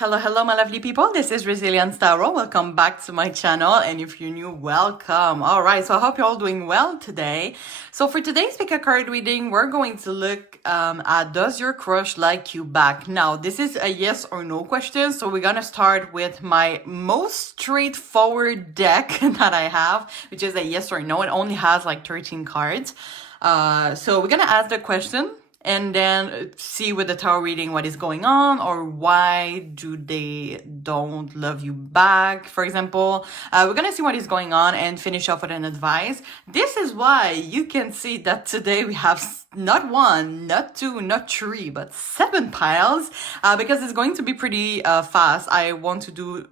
Hello, hello, my lovely people. This is Resilience Tarot. Welcome back to my channel. And if you're new, welcome. All right, so I hope you're all doing well today. So for today's pick a card reading, we're going to look at does your crush like you back? Now, this is a yes or no question. So we're going to start with my most straightforward deck that I have, which is a yes or no. It only has like 13 cards. So we're going to ask the question and then see with the tarot reading what is going on or why do they don't love you back, for example. We're gonna see what is going on and finish off with an advice. This is why you can see that today we have not one, not two, not three, but 7 piles, because it's going to be pretty fast. I want to do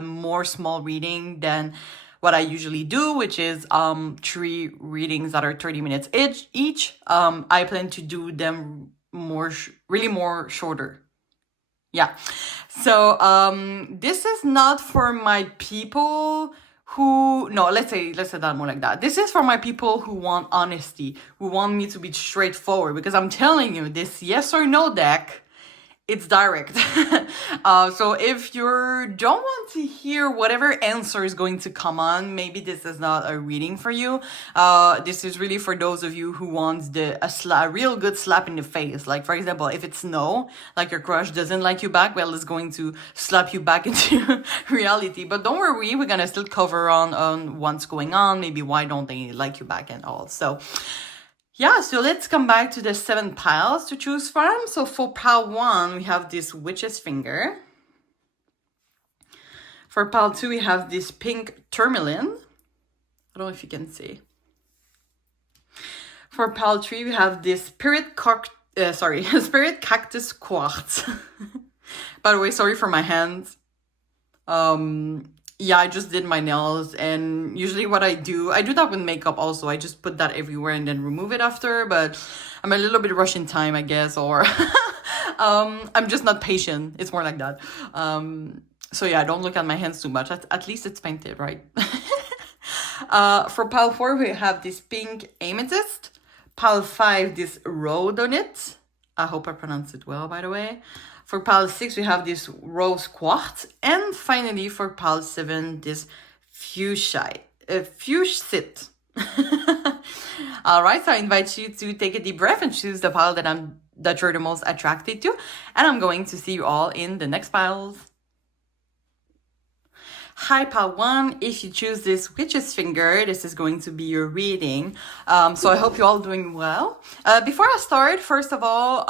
more small reading than what I usually do, which is 3 readings that are 30 minutes each. I plan to do them really more shorter. Yeah. So this is not for my people who, no, let's say that more like that. This is for my people who want honesty, who want me to be straightforward, because I'm telling you, this yes or no deck, it's direct. So if you don't want to hear whatever answer is going to come on, maybe this is not a reading for you. This is really for those of you who want a real good slap in the face. Like, for example, if it's no, like your crush doesn't like you back, well, it's going to slap you back into reality. But don't worry, we're gonna still cover on what's going on, maybe why don't they like you back and all. So yeah, so let's come back to the 7 piles to choose from. So for pile 1, we have this witch's finger. For pile 2, we have this pink tourmaline. I don't know if you can see. For pile 3, we have this spirit cactus quartz. By the way, sorry for my hands. Yeah, I just did my nails, and usually what I do that with makeup also. I just put that everywhere and then remove it after, but I'm a little bit rushing time, I guess, or I'm just not patient. It's more like that. So yeah, don't look at my hands too much. At least it's painted, right? For pile 4, we have this pink amethyst. Pile 5, this rhodonite. I hope I pronounced it well, by the way. For pile 6, we have this rose quartz. And finally, for pile 7, this fuschite. All right, so I invite you to take a deep breath and choose the pile that you're the most attracted to. And I'm going to see you all in the next piles. Hi, pile 1. If you choose this witch's finger, this is going to be your reading. So I hope you're all doing well. Before I start, first of all,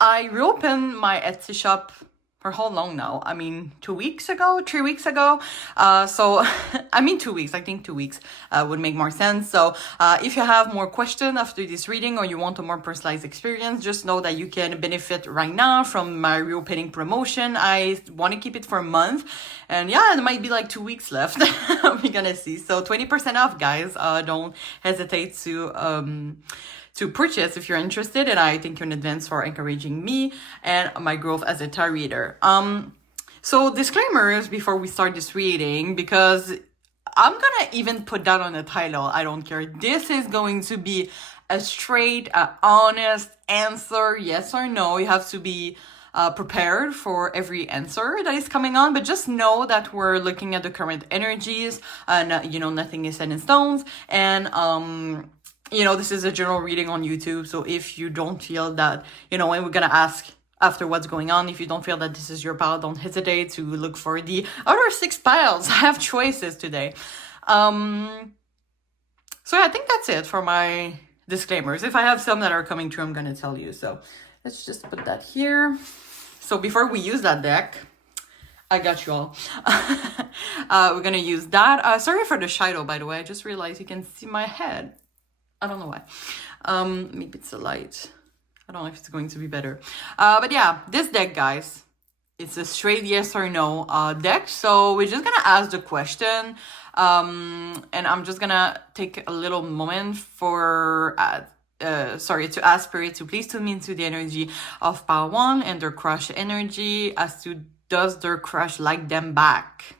I reopened my Etsy shop for how long now? I mean, 2 weeks ago, 3 weeks ago. So, I mean 2 weeks. I think 2 weeks would make more sense. So, if you have more questions after this reading or you want a more personalized experience, just know that you can benefit right now from my reopening promotion. I want to keep it for a month. And yeah, it might be like 2 weeks left. We're gonna see. So 20% off, guys. Don't hesitate to purchase if you're interested, and I thank you in advance for encouraging me and my growth as a tarot reader. So disclaimers before we start this reading, because I'm gonna even put that on the title. I don't care. This is going to be a straight, honest answer, yes or no. You have to be prepared for every answer that is coming on, but just know that we're looking at the current energies, and you know, nothing is set in stones, and you know, this is a general reading on YouTube, so if you don't feel that, you know, and we're gonna ask after what's going on, if you don't feel that this is your pile, don't hesitate to look for the other 6 piles. I have choices today. So yeah, I think that's it for my disclaimers. If I have some that are coming through, I'm gonna tell you. So let's just put that here. So before we use that deck, I got you all. We're gonna use that. Sorry for the shadow, by the way. I just realized you can see my head. I don't know why. Maybe it's a light. I don't know if it's going to be better. But yeah, this deck, guys, it's a straight yes or no deck. So we're just gonna ask the question. And I'm just gonna take a little moment for to ask Spirit to please tune me into the energy of pile 1 and their crush energy as to does their crush like them back.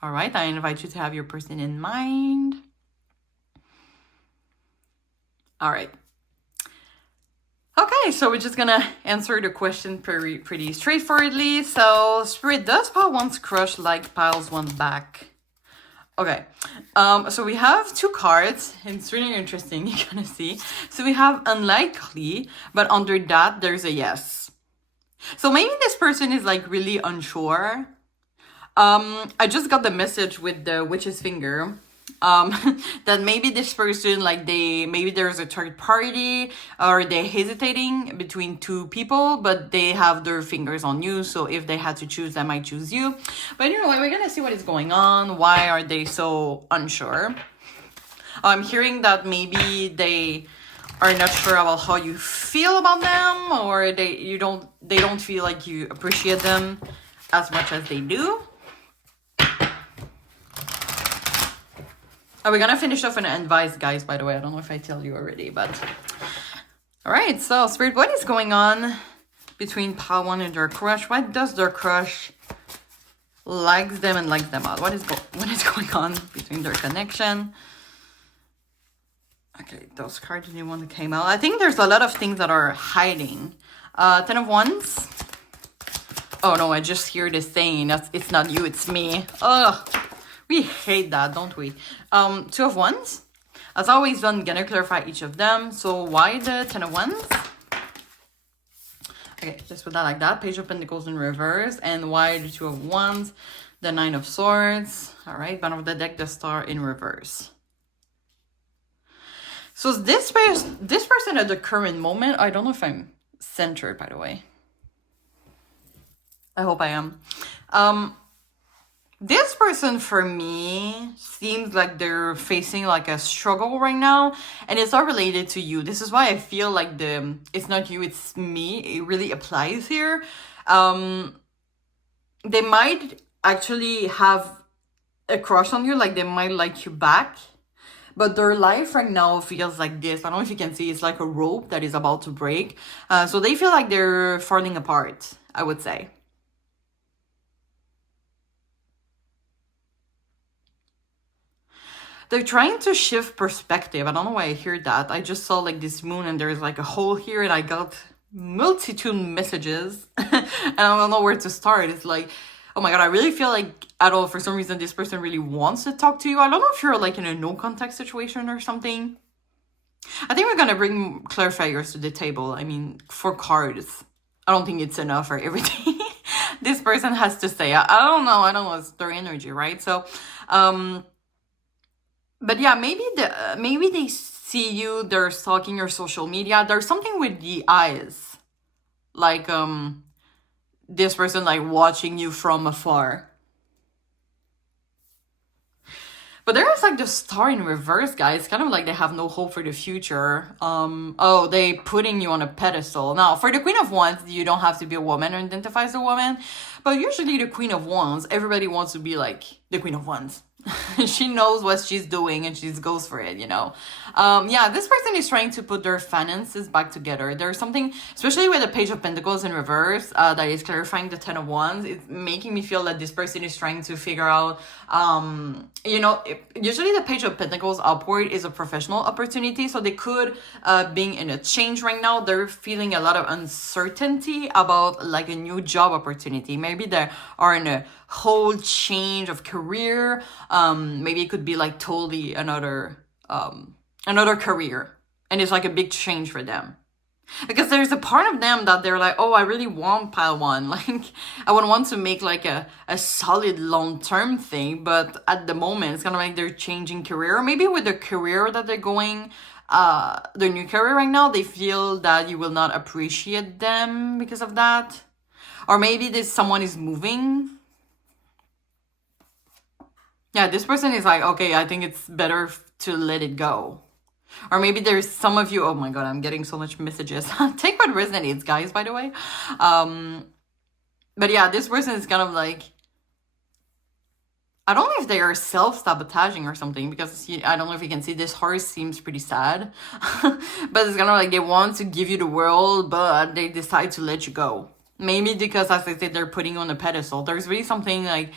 All right, I invite you to have your person in mind. All right. Okay, so we're just gonna answer the question pretty straightforwardly. So, Spirit, does pile one's crush like piles one back? Okay, so we have two cards, and it's really interesting, you're gonna see. So we have unlikely, but under that, there's a yes. So maybe this person is like really unsure. I just got the message with the witch's finger. That maybe this person, like maybe there's a third party, or they're hesitating between two people, but they have their fingers on you. So if they had to choose, they might choose you. But you know what, we're gonna see what is going on. Why are they so unsure? I'm hearing that maybe they are not sure about how you feel about them, or they don't feel like you appreciate them as much as they do. Oh, we're gonna finish off an advice, guys, by the way. I don't know if I tell you already, but... Alright, so, Spirit, what is going on between pile one and their crush? What does their crush likes them and likes them out? What is going on between their connection? Okay, those cards didn't want to came out. I think there's a lot of things that are hiding. 10 of Wands. Oh no, I just hear this saying, it's not you, it's me. Ugh. We hate that, don't we? 2 of Wands. As always, I'm gonna clarify each of them. So why the 10 of Wands? Okay, just put that like that. Page of Pentacles in reverse. And why the 2 of Wands? The 9 of Swords. All right, bottom of the deck, the Star in reverse. So this person at the current moment, I don't know if I'm centered, by the way. I hope I am. This person, for me, seems like they're facing like a struggle right now, and it's not related to you. This is why I feel like it's not you, it's me. It really applies here. They might actually have a crush on you, like they might like you back, but their life right now feels like this. I don't know if you can see, it's like a rope that is about to break. So they feel like they're falling apart, I would say. They're trying to shift perspective. I don't know why I hear that. I just saw like this moon and there's like a hole here, and I got multitude messages and I don't know where to start. It's like, oh my god, I really feel like for some reason this person really wants to talk to you. I don't know if you're like in a no contact situation or something. I think we're gonna bring clarifiers to the table. I mean, for cards, I don't think it's enough for everything this person has to say. I don't know, it's their energy, right? So but yeah, maybe they see you, they're stalking your social media. There's something with the eyes. Like, this person, like, watching you from afar. But there's, like, the Star in reverse, guys. Kind of like they have no hope for the future. Oh, they putting you on a pedestal. Now, for the Queen of Wands, you don't have to be a woman or identify as a woman. But usually the Queen of Wands, everybody wants to be, like, the Queen of Wands. She knows what she's doing and she goes for it, you know. Yeah, this person is trying to put their finances back together. There's something, especially with the Page of Pentacles in reverse, that is clarifying the 10 of Wands. It's making me feel that this person is trying to figure out, you know, usually the Page of Pentacles upward is a professional opportunity. So they could, being in a change right now, they're feeling a lot of uncertainty about like a new job opportunity. Maybe they are in a whole change of career. Maybe it could be like totally another career, and it's like a big change for them, because there's a part of them that they're like, oh, I really want pile one, like I would want to make like a solid long-term thing, but at the moment it's kind of like they're changing career. Maybe with the career that they're going, their new career right now, they feel that you will not appreciate them because of that. Or maybe someone is moving. Yeah, this person is like, okay, I think it's better to let it go. Or maybe there's some of you, oh my god, I'm getting so much messages. Take what resonates, guys, by the way. But yeah, this person is kind of like, I don't know if they are self-sabotaging or something, because I don't know if you can see, this horse seems pretty sad. But it's kind of like they want to give you the world, but they decide to let you go. Maybe because, as I said, they're putting you on a pedestal. There's really something like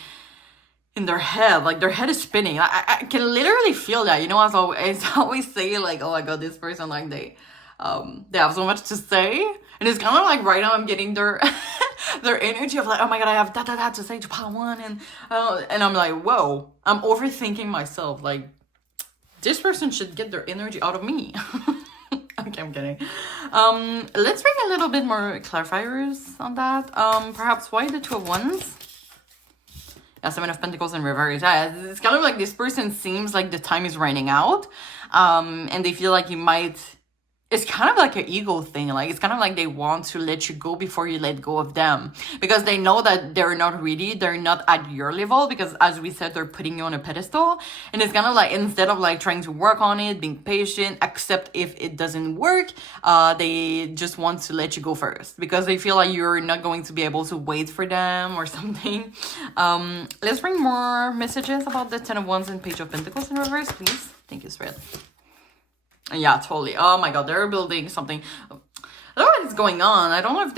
in their head, like their head is spinning. I can literally feel that, you know. As I always say, like, oh my god, this person, like they have so much to say, and it's kind of like right now I'm getting their their energy of like, oh my god, I have that to say to pile one, and I'm like, whoa, I'm overthinking myself. Like, this person should get their energy out of me. Okay, I'm kidding. Let's bring a little bit more clarifiers on that. Perhaps why the Two of Wands? Yeah, Seven of Pentacles in reverse. Yeah, it's kind of like this person seems like the time is running out. And they feel like you might... It's kind of like an ego thing. Like, it's kind of like they want to let you go before you let go of them. Because they know that they're not ready. They're not at your level. Because as we said, they're putting you on a pedestal. And it's kind of like, instead of like trying to work on it, being patient, accept if it doesn't work, they just want to let you go first. Because they feel like you're not going to be able to wait for them or something. Let's bring more messages about the Ten of Wands and Page of Pentacles in reverse, please. Thank you, Spirit. Yeah, totally. Oh my god, they're building something. I don't know what is going on. I don't know if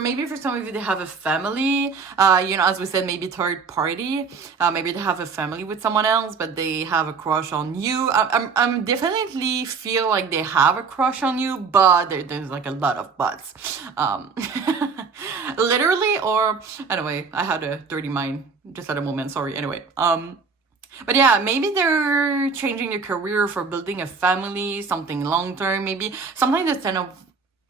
maybe for some of you, they have a family. As we said, maybe third party. Maybe they have a family with someone else, but they have a crush on you. I'm definitely feel like they have a crush on you, but there's like a lot of buts. Literally, or anyway, I had a dirty mind just at a moment. Sorry. Anyway, but yeah, maybe they're changing their career for building a family, something long-term, maybe. Sometimes the Ten of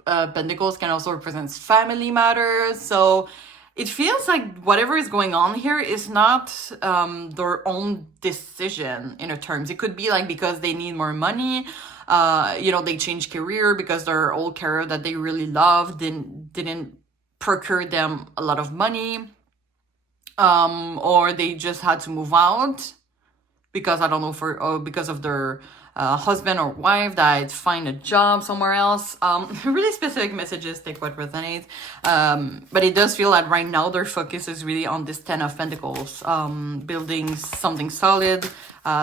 Pentacles can also represent family matters. So it feels like whatever is going on here is not their own decision in a terms. It could be like because they need more money, they change career because their old career that they really loved didn't procure them a lot of money. Or they just had to move out. Because, I don't know, because of their husband or wife that find a job somewhere else. Really specific messages, take what resonates. But it does feel like right now their focus is really on this Ten of Pentacles. Building something solid,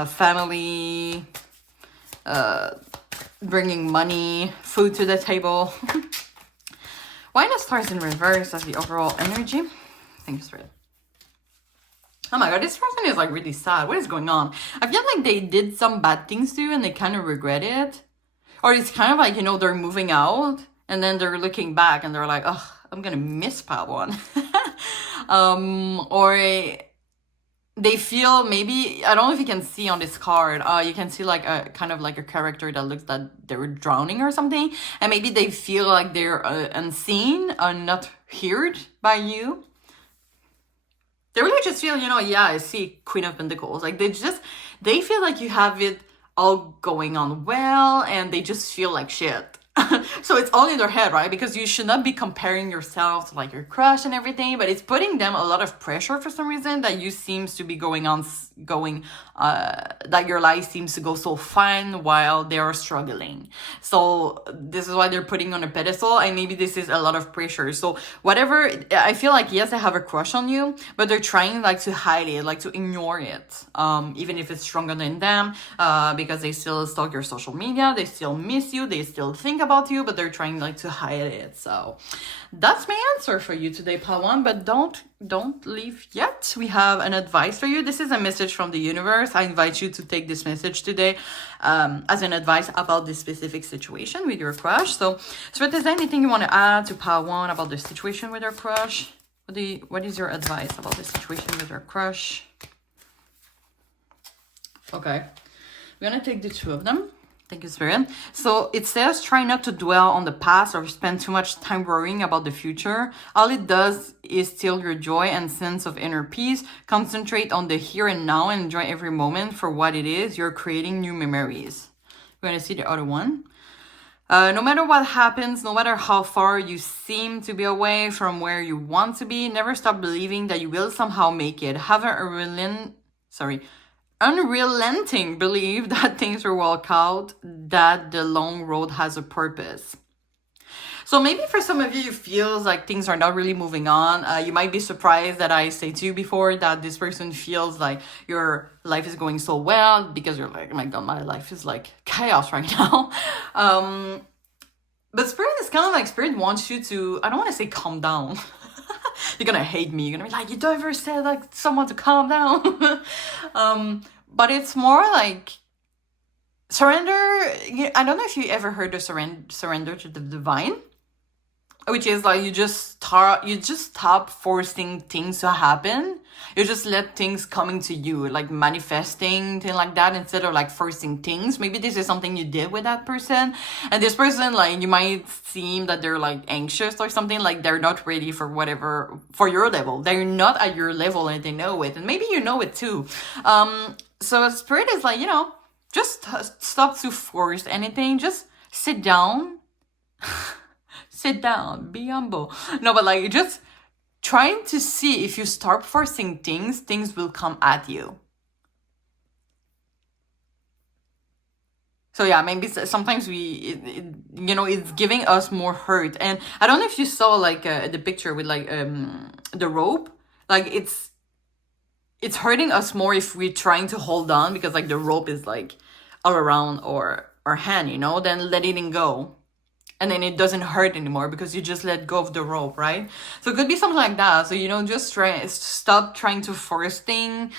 family, bringing money, food to the table. Why the Stars in reverse as the overall energy? Thank you, Spirit. Oh my god, this person is like really sad. What is going on? I feel like they did some bad things to you and they kind of regret it. Or it's kind of like, they're moving out and then they're looking back and they're like, oh, I'm gonna miss part one. Or they feel maybe, I don't know if you can see on this card, you can see like a kind of like a character that looks that they were drowning or something. And maybe they feel like they're unseen, not heard by you. They really just feel, yeah, I see Queen of Pentacles. Like, they feel like you have it all going on well, and they just feel like shit. So it's all in their head, right? Because you should not be comparing yourself to like your crush and everything, but it's putting them a lot of pressure for some reason that you seems to be that your life seems to go so fine while they are struggling. So this is why they're putting on a pedestal, and maybe this is a lot of pressure. So whatever, I feel like, yes, they have a crush on you, but they're trying like to hide it, like to ignore it, even if it's stronger than them, because they still stalk your social media, they still miss you, they still think about you, but they're trying like to hide it. So that's my answer for you today, Pawan. But don't leave yet. We have an advice for you. This is a message from the universe. I invite you to take this message today as an advice about this specific situation with your crush. So is there anything you want to add to Pawan about the situation with your crush? What is your advice about the situation with your crush? Okay, we're gonna take the two of them. Thank you, Spirit. So it says, try not to dwell on the past or spend too much time worrying about the future. All it does is steal your joy and sense of inner peace. Concentrate on the here and now and enjoy every moment for what it is. You're creating new memories. We're going to see the other one. No matter what happens, no matter how far you seem to be away from where you want to be, never stop believing that you will somehow make it. Have unrelenting belief that things will work out, that the long road has a purpose. So maybe for some of you, it feels like things are not really moving on. You might be surprised that I say to you before that this person feels like your life is going so well, because you're like, oh my god, my life is like chaos right now. But Spirit is kind of like, Spirit wants you to, I don't want to say calm down. You're gonna hate me. You're gonna be like, you don't ever say like someone to calm down. But it's more like, surrender. I don't know if you ever heard of surrender to the divine, which is like you just stop forcing things to happen. You just let things coming to you, like manifesting, thing like that, instead of like forcing things. Maybe this is something you did with that person, and this person, like, you might seem that they're like anxious or something, like they're not ready for whatever, for your level. They're not at your level and they know it, and maybe you know it too. So spirit is like, just stop to force anything. Just sit down. Sit down, be humble. No, but like, just trying to see, if you start forcing things, things will come at you. So yeah, maybe sometimes it's giving us more hurt. And I don't know if you saw like the picture with like the rope. Like it's hurting us more if we're trying to hold on, because like the rope is like all around our hand, than letting it go. And then it doesn't hurt anymore because you just let go of the rope, right? So it could be something like that. So, just stop trying to force things.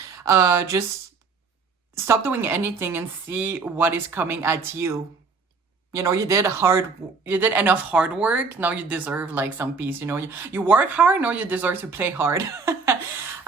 Just stop doing anything and see what is coming at you. You did enough hard work. Now you deserve like some peace. You work hard. Now you deserve to play hard.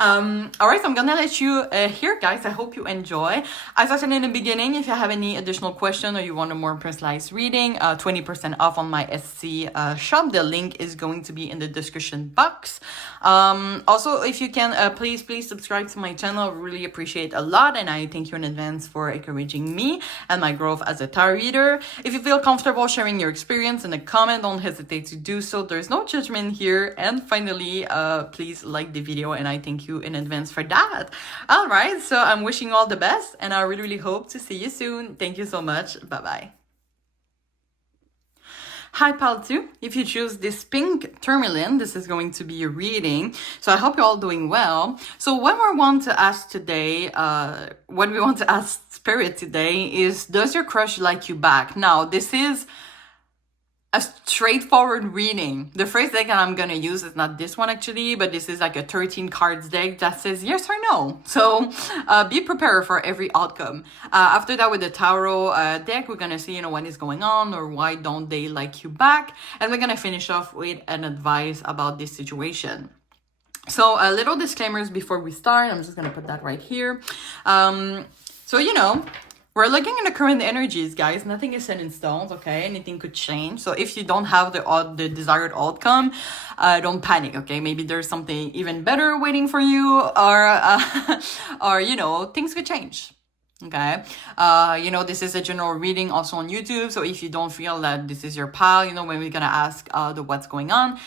All right, so I'm gonna let you here, guys. I hope you enjoy. As I said in the beginning, if you have any additional question or you want a more personalized reading, 20% off on my SC shop. The link is going to be in the description box. Also, if you can, please subscribe to my channel. I really appreciate a lot, and I thank you in advance for encouraging me and my growth as a tarot reader. If you feel comfortable sharing your experience in a comment, don't hesitate to do so. There's no judgment here. And finally, please like the video, and I thank you in advance for that. All right, so I'm wishing you all the best, and I really hope to see you soon. Thank you so much. Bye-bye. Hi, Pal 2. If you choose this pink Tourmaline, this is going to be your reading. So I hope you're all doing well. So what we want to ask today, Spirit today is, does your crush like you back? Now, this is a straightforward reading. The first deck that I'm gonna use is not this one actually, but this is like a 13 cards deck that says yes or no. So be prepared for every outcome. After that, with the tarot deck, we're gonna see what is going on, or why don't they like you back, and we're gonna finish off with an advice about this situation. So little disclaimers before we start. I'm just gonna put that right here. We're looking at the current energies, guys. Nothing is set in stone, okay? Anything could change. So if you don't have the desired outcome, don't panic, okay? Maybe there's something even better waiting for you, or things could change, okay? This is a general reading also on YouTube. So if you don't feel that this is your pal, when we're gonna ask the what's going on,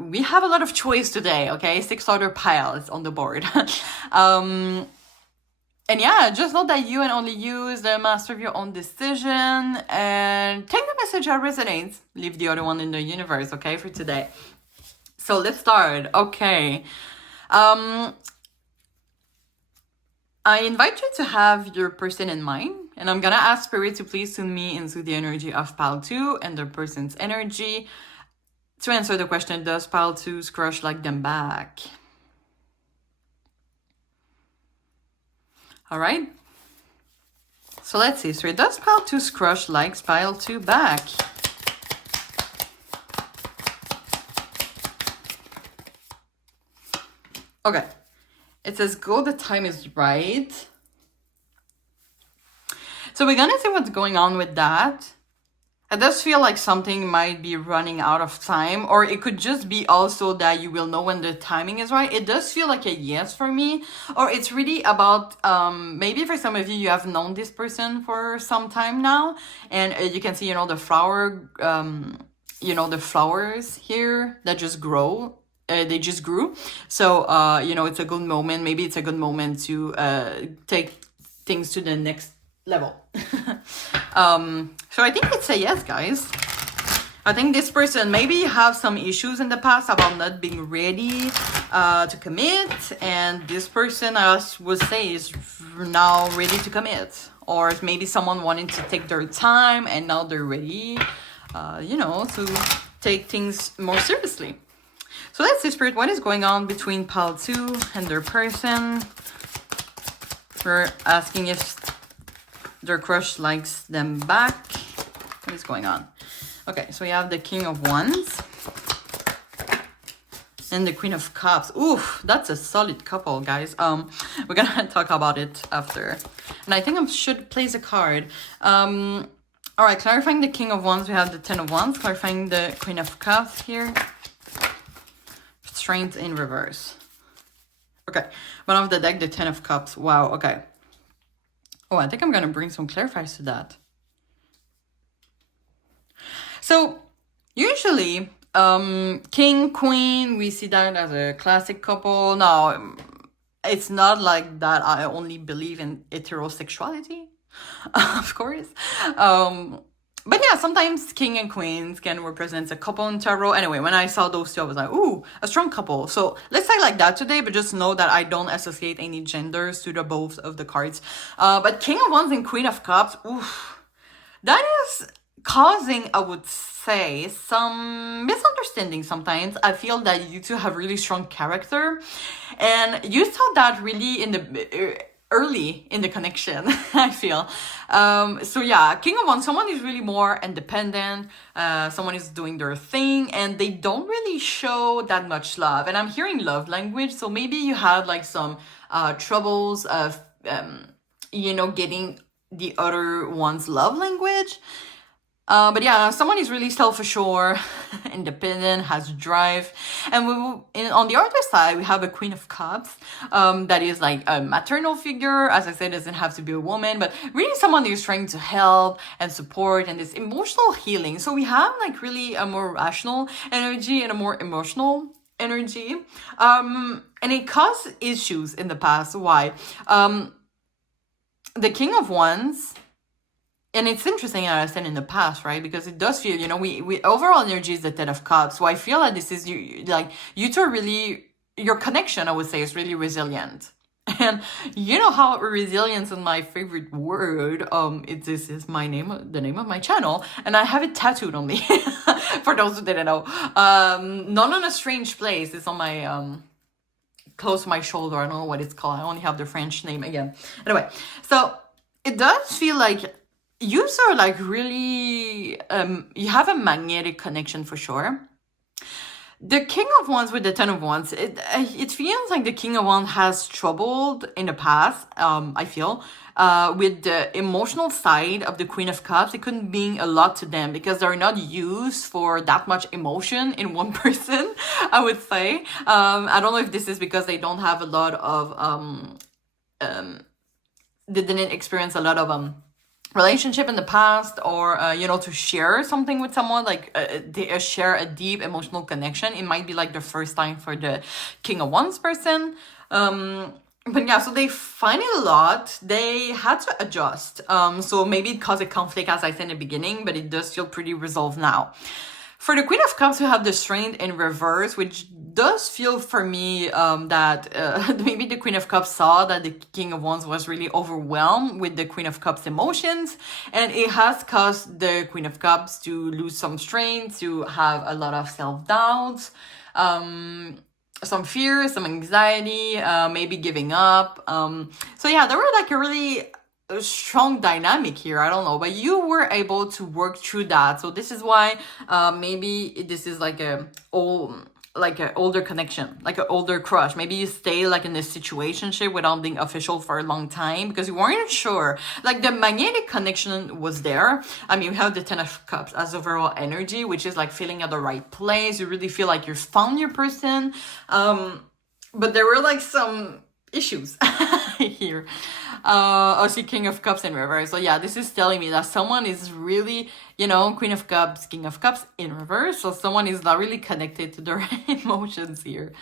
we have a lot of choice today, okay? 6 other piles on the board. And yeah, just know that you and only you is the master of your own decision, and take the message that resonates. Leave the other one in the universe, okay, for today. So let's start. Okay. I invite you to have your person in mind, and I'm gonna ask Spirit to please tune me into the energy of Pal 2 and the person's energy to answer the question, does Pal 2's crush like them back? All right, so let's see. So does Pal 2's crush likes Pal 2 back? Okay, it says go, the time is right. So we're gonna see what's going on with that. It does feel like something might be running out of time, or it could just be also that you will know when the timing is right. It does feel like a yes for me, or it's really about, maybe for some of you, you have known this person for some time now, and you can see, the flower, the flowers here that just grow. They just grew. So, it's a good moment. Maybe it's a good moment to take things to the next level. So I think it's a yes, guys. I think this person maybe have some issues in the past about not being ready to commit, and this person, I would say, is now ready to commit, or maybe someone wanting to take their time and now they're ready, to take things more seriously. So let's see, Spirit, what is going on between Pal 2 and their person? We're asking if their crush likes them back. What is going on? Okay, so we have the King of Wands and the Queen of Cups. Oof, that's a solid couple, guys. We're gonna talk about it after. And I think I should place a card. All right, clarifying the King of Wands, we have the Ten of Wands. Clarifying the Queen of Cups here. Strength in reverse. Okay, bottom of the deck, the Ten of Cups. Wow, okay. Oh, I think I'm gonna bring some clarifiers to that. So, usually, King, Queen, we see that as a classic couple. No, it's not like that. I only believe in heterosexuality. Of course. But yeah, sometimes king and queens can represent a couple in tarot. Anyway, when I saw those two, I was like, ooh, a strong couple. So let's say like that today, but just know that I don't associate any genders to the both of the cards. But King of Wands and Queen of Cups, oof, that is causing, I would say, some misunderstanding sometimes. I feel that you two have really strong character. And you saw that really in the early in the connection, I feel. So yeah, King of Wands, someone is really more independent, someone is doing their thing, and they don't really show that much love. And I'm hearing love language, so maybe you had like some troubles of, getting the other one's love language. But yeah, someone is really self-assured, independent, has drive. And on the other side, we have a Queen of Cups that is like a maternal figure. As I said, doesn't have to be a woman, but really someone who's trying to help and support and this emotional healing. So we have like really a more rational energy and a more emotional energy. And it caused issues in the past. Why? The King of Wands... And it's interesting, I said in the past, right? Because it does feel, we overall energy is the Ten of Cups. So I feel like this is you two are really, your connection, I would say, is really resilient. And you know how resilience is my favorite word. This is my name, the name of my channel, and I have it tattooed on me. For those who didn't know, not on a strange place. It's on my close to my shoulder. I don't know what it's called. I only have the French name again. Anyway, so it does feel like you are like really, you have a magnetic connection for sure. The King of Wands with the Ten of Wands, it feels like the King of Wands has troubled in the past, I feel, with the emotional side of the Queen of Cups. It couldn't mean a lot to them because they're not used for that much emotion in one person, I would say. I don't know if this is because they don't have a lot of, they didn't experience a lot of, relationship in the past, or to share something with someone, like they share a deep emotional connection. It might be like the first time for the King of Wands person. But yeah, so they find it a lot. They had to adjust. So maybe it caused a conflict, as I said in the beginning, but it does feel pretty resolved now. For the Queen of Cups, we have the Strength in reverse, which does feel for me that maybe the Queen of Cups saw that the King of Wands was really overwhelmed with the Queen of Cups emotions, and it has caused the Queen of Cups to lose some strength, to have a lot of self-doubts, some fear, some anxiety, maybe giving up. So yeah, there were like a really strong dynamic here. I don't know, but you were able to work through that. So this is why maybe this is like an older connection, like an older crush. Maybe you stay like in a situationship without being official for a long time because you weren't sure. Like the magnetic connection was there. I mean, we have the Ten of Cups as overall energy, which is like feeling at the right place. You really feel like you found your person. But there were like some issues here. Also King of Cups in reverse. So yeah, this is telling me that someone is really, Queen of Cups, King of Cups in reverse. So someone is not really connected to their emotions here.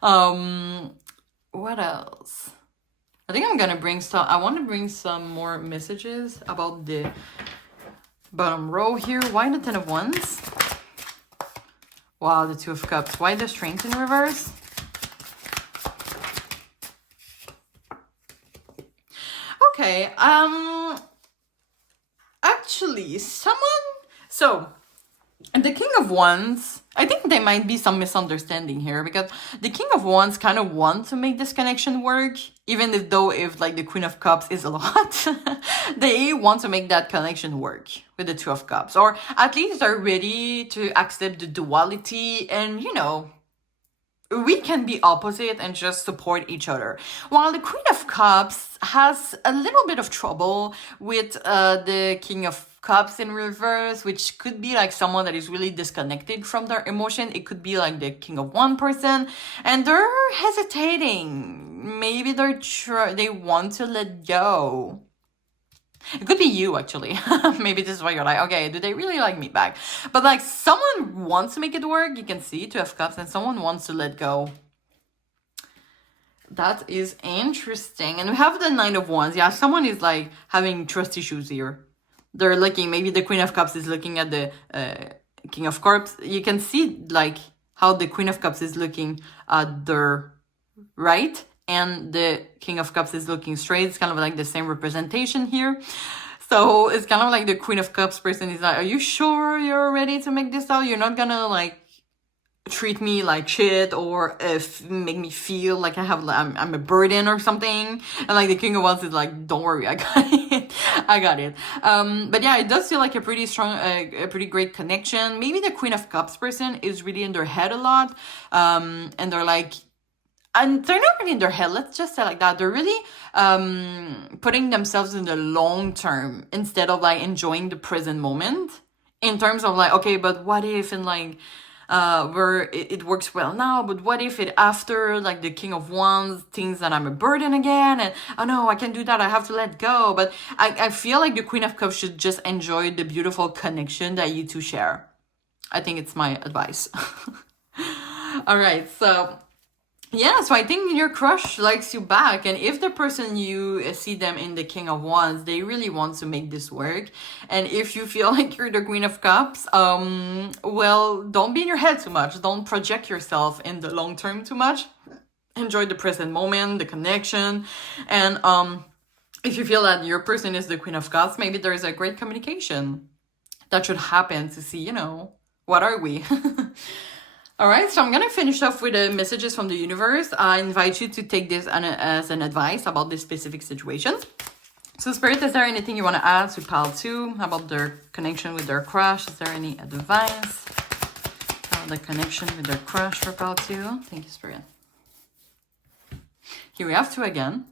What else? I think I'm gonna I want to bring some more messages about the bottom row here. Why the Ten of Wands? Wow, the Two of Cups. Why the Strength in reverse? Okay, actually, so, the King of Wands, I think there might be some misunderstanding here because the King of Wands kind of wants to make this connection work. even if like the Queen of Cups is a lot, they want to make that connection work with the Two of Cups, or at least they're ready to accept the duality, and we can be opposite and just support each other. While the Queen of Cups has a little bit of trouble with the King of Cups in reverse, which could be like someone that is really disconnected from their emotion. It could be like the King of One person, and they're hesitating. Maybe they want to let go. It could be you, actually. Maybe this is why you're like, okay, do they really like me back? But like, someone wants to make it work. You can see Two of Cups, and someone wants to let go. That is interesting. And we have the Nine of Wands. Yeah, someone is like having trust issues here. They're looking, maybe the Queen of Cups is looking at the King of Cups. You can see like how the Queen of Cups is looking at their right, and the King of Cups is looking straight. It's kind of like the same representation here. So it's kind of like the Queen of Cups person is like, are you sure you're ready to make this out? You're not gonna like treat me like shit, or make me feel like I'm a burden or something. And like the King of Wands is like, don't worry, I got it. I got it. But yeah, it does feel like a pretty strong, a pretty great connection. Maybe the Queen of Cups person is really in their head a lot. And they're like, and they're not really in their head, let's just say like that. They're really putting themselves in the long term instead of like enjoying the present moment, in terms of like, okay, but what if, and like, where it works well now, but what if it after, like the King of Wands thinks that I'm a burden again, and oh no, I can't do that, I have to let go. But I feel like the Queen of Cups should just enjoy the beautiful connection that you two share. I think it's my advice. All right, so yeah, so I think your crush likes you back, and if the person you see them in the King of Wands, they really want to make this work. And if you feel like you're the Queen of Cups, well, don't be in your head too much. Don't project yourself in the long term too much. Enjoy the present moment, the connection, and if you feel that your person is the Queen of Cups, maybe there is a great communication that should happen to see, what are we? All right, so I'm going to finish off with the messages from the universe. I invite you to take this as an advice about this specific situation. So Spirit, is there anything you want to add to Pile 2 about their connection with their crush? Is there any advice about the connection with their crush for Pile 2? Thank you, Spirit. Here we have 2 again.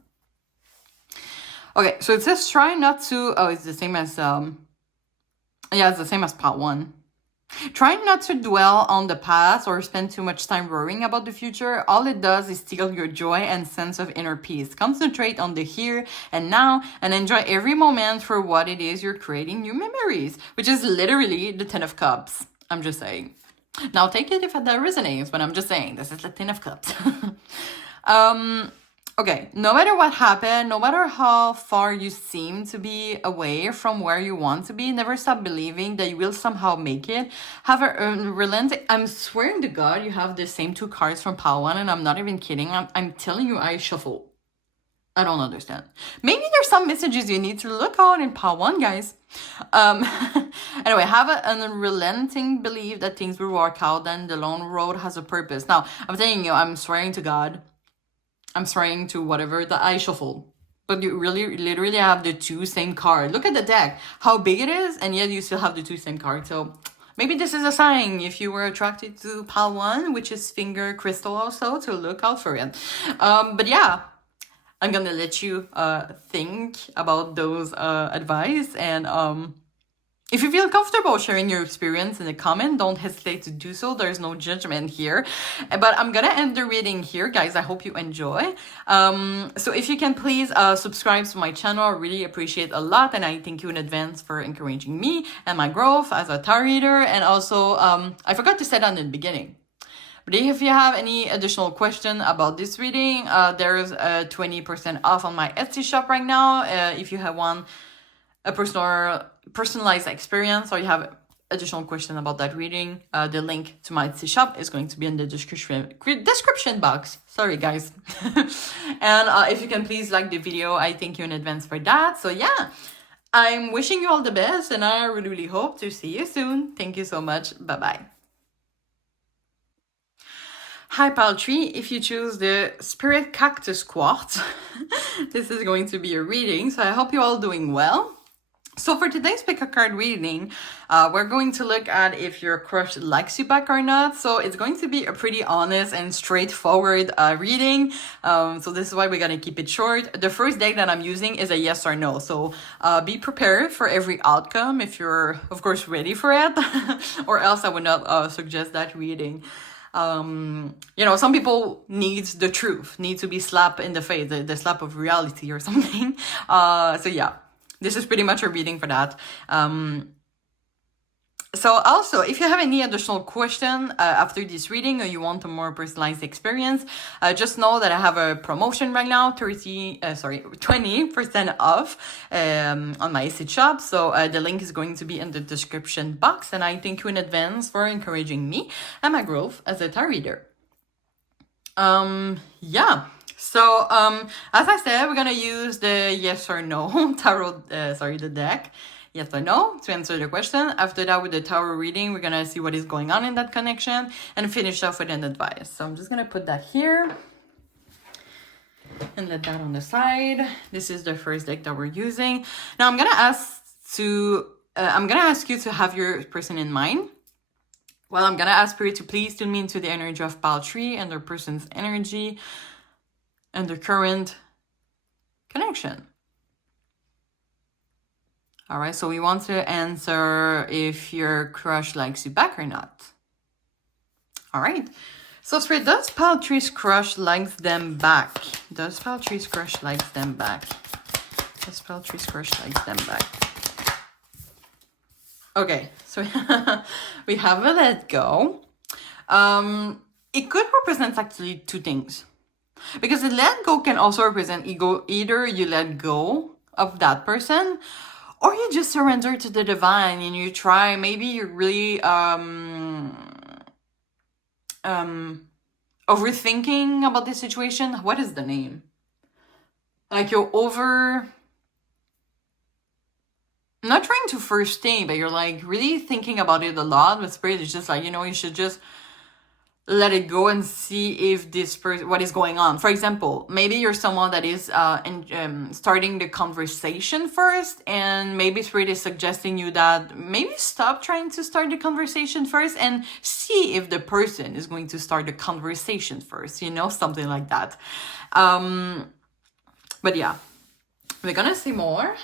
Okay, so it says try not to... Oh, it's the same as... yeah, it's the same as Pile 1. Try not to dwell on the past or spend too much time worrying about the future. All it does is steal your joy and sense of inner peace. Concentrate on the here and now and enjoy every moment for what it is you're creating new memories, which is literally the 10 of Cups. I'm just saying. Now take it if that resonates, but I'm just saying this is the 10 of Cups. Okay, no matter what happened, no matter how far you seem to be away from where you want to be, never stop believing that you will somehow make it. Have a relenting... I'm swearing to God, you have the same 2 cards from Pile 1, and I'm not even kidding. I'm telling you, I shuffle. I don't understand. Maybe there's some messages you need to look out in Pile 1, guys. Anyway, have an unrelenting belief that things will work out, and the long road has a purpose. Now, I'm telling you, I'm swearing to God. I'm swearing to whatever that I shuffled. But you really, literally have the 2 same cards. Look at the deck, how big it is, and yet you still have the 2 same cards. So maybe this is a sign, if you were attracted to Pile 1, which is finger crystal also, to look out for it. But yeah, I'm gonna let you think about those advice, and if you feel comfortable sharing your experience in a comment, don't hesitate to do so. There's no judgment here. But I'm gonna end the reading here, guys. I hope you enjoy. So if you can please subscribe to my channel, I really appreciate a lot. And I thank you in advance for encouraging me and my growth as a tarot reader. And also, I forgot to say that in the beginning. But if you have any additional question about this reading, there's 20% off on my Etsy shop right now. If you have a personalized experience, or you have additional question about that reading, the link to my Etsy shop is going to be in the description box. Sorry, guys. And if you can please like the video, I thank you in advance for that. So yeah, I'm wishing you all the best, and I really, really hope to see you soon. Thank you so much. Bye-bye. Hi Paltree, if you choose the Spirit Cactus Quartz, this is going to be a reading, so I hope you're all doing well. So for today's pick a card reading, we're going to look at if your crush likes you back or not. So it's going to be a pretty honest and straightforward reading. So this is why we're gonna keep it short. The first deck that I'm using is a yes or no. So be prepared for every outcome if you're, of course, ready for it, or else I would not suggest that reading. You know, some people need the truth, need to be slapped in the face, the slap of reality or something. So yeah. This is pretty much a reading for that. So also, if you have any additional question after this reading or you want a more personalized experience, just know that I have a promotion right now, 20% off on my Etsy shop. So the link is going to be in the description box, and I thank you in advance for encouraging me and my growth as a tarot reader. Yeah. So, as I said, we're gonna use the yes or no tarot, the deck, yes or no, to answer the question. After that, with the tarot reading, we're gonna see what is going on in that connection and finish off with an advice. So I'm just gonna put that here and let that on the side. This is the first deck that we're using. Now I'm gonna ask you to have your person in mind. Well, I'm gonna ask Spirit to please tune me into the energy of Paltree and their person's energy and the current connection. All right, so we want to answer if your crush likes you back or not. All right, so Spirit, does Paltree's crush likes them back? Does Paltree's crush likes them back? Does Paltree's crush likes them back? Okay, so we have a let go. It could represent actually two things. Because the let go can also represent ego. Either you let go of that person, or you just surrender to the divine and you try. Maybe you're really overthinking about this situation. What is the name? Like you're not trying to first thing, but you're like really thinking about it a lot. But Spirit is just like, you know, you should just let it go and see if this person, what is going on. For example, maybe you're someone that is starting the conversation first, and maybe Spirit is suggesting you that maybe stop trying to start the conversation first and see if the person is going to start the conversation first, you know, something like that. But yeah, we're gonna see more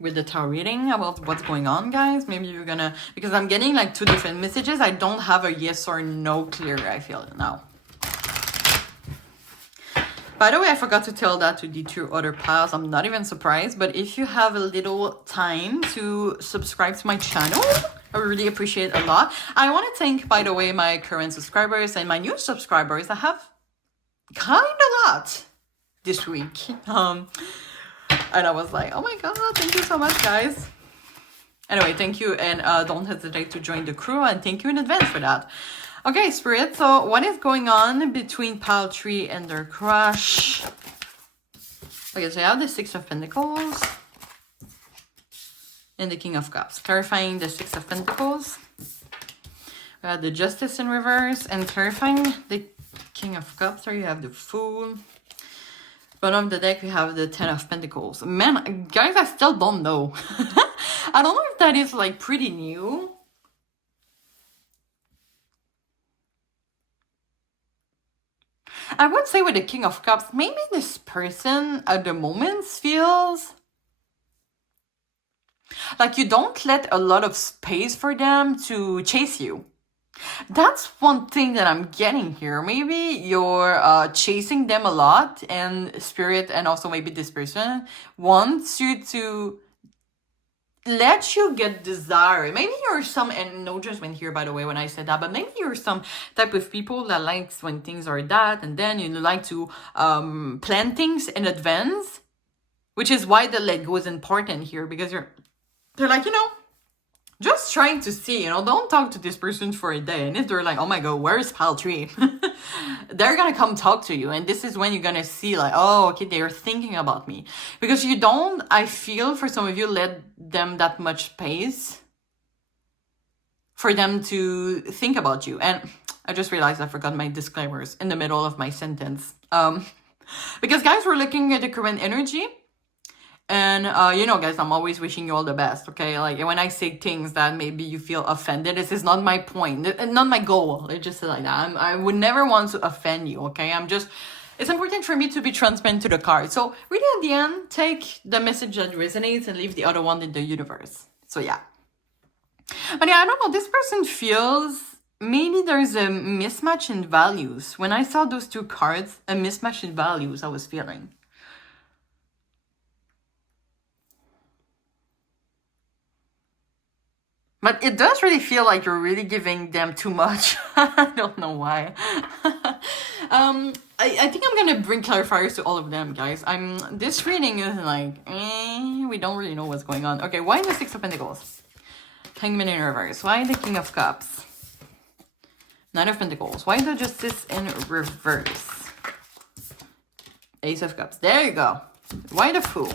with the tarot reading about what's going on, guys. Maybe you're gonna, because I'm getting like two different messages. I don't have a yes or no clear, I feel now. By the way, I forgot to tell that to the two other pals. I'm not even surprised, but if you have a little time to subscribe to my channel, I really appreciate it a lot. I want to thank, by the way, my current subscribers and my new subscribers. I have kind of a lot this week. And I was like, oh my god, thank you so much, guys. Anyway, thank you, and don't hesitate to join the crew, and thank you in advance for that. Okay, Spirit, so what is going on between Paltree and their crush? Okay, so I have the Six of Pentacles and the King of Cups. Clarifying the Six of Pentacles. We have the Justice in reverse, and clarifying the King of Cups. There you have the Fool. Bottom of the deck, we have the Ten of Pentacles. Man, guys, I still don't know. I don't know if that is like pretty new. I would say with the King of Cups, maybe this person at the moment feels like you don't let a lot of space for them to chase you. That's one thing that I'm getting here. Maybe you're chasing them a lot, and Spirit, and also maybe this person wants you to let you get desire. Maybe you're some, and no judgment here, by the way, when I said that, but maybe you're some type of people that likes when things are that, and then you like to plan things in advance, which is why the let go is important here, because they're like, you know, just trying to see, you know, don't talk to this person for a day. And if they're like, oh my god, where's Paltree? They're gonna come talk to you. And this is when you're gonna see like, oh, okay, they're thinking about me. Because you don't, I feel for some of you, let them that much space for them to think about you. And I just realized I forgot my disclaimers in the middle of my sentence. Because guys, we're looking at the current energy. And, you know, guys, I'm always wishing you all the best, okay? Like, when I say things that maybe you feel offended, this is not my point, not my goal. It's just like that. I would never want to offend you, okay? It's important for me to be transparent to the card. So, really, at the end, take the message that resonates and leave the other one in the universe. So, yeah. But yeah, I don't know, this person feels maybe there's a mismatch in values. When I saw those two cards, a mismatch in values I was feeling. But it does really feel like you're really giving them too much. I don't know why. I think I'm gonna bring clarifiers to all of them, guys. This reading is like, we don't really know what's going on. Okay, why the Six of Pentacles? Hangman in reverse. Why the King of Cups? Knight of Pentacles. Why the Justice in reverse? Ace of Cups. There you go. Why the Fool?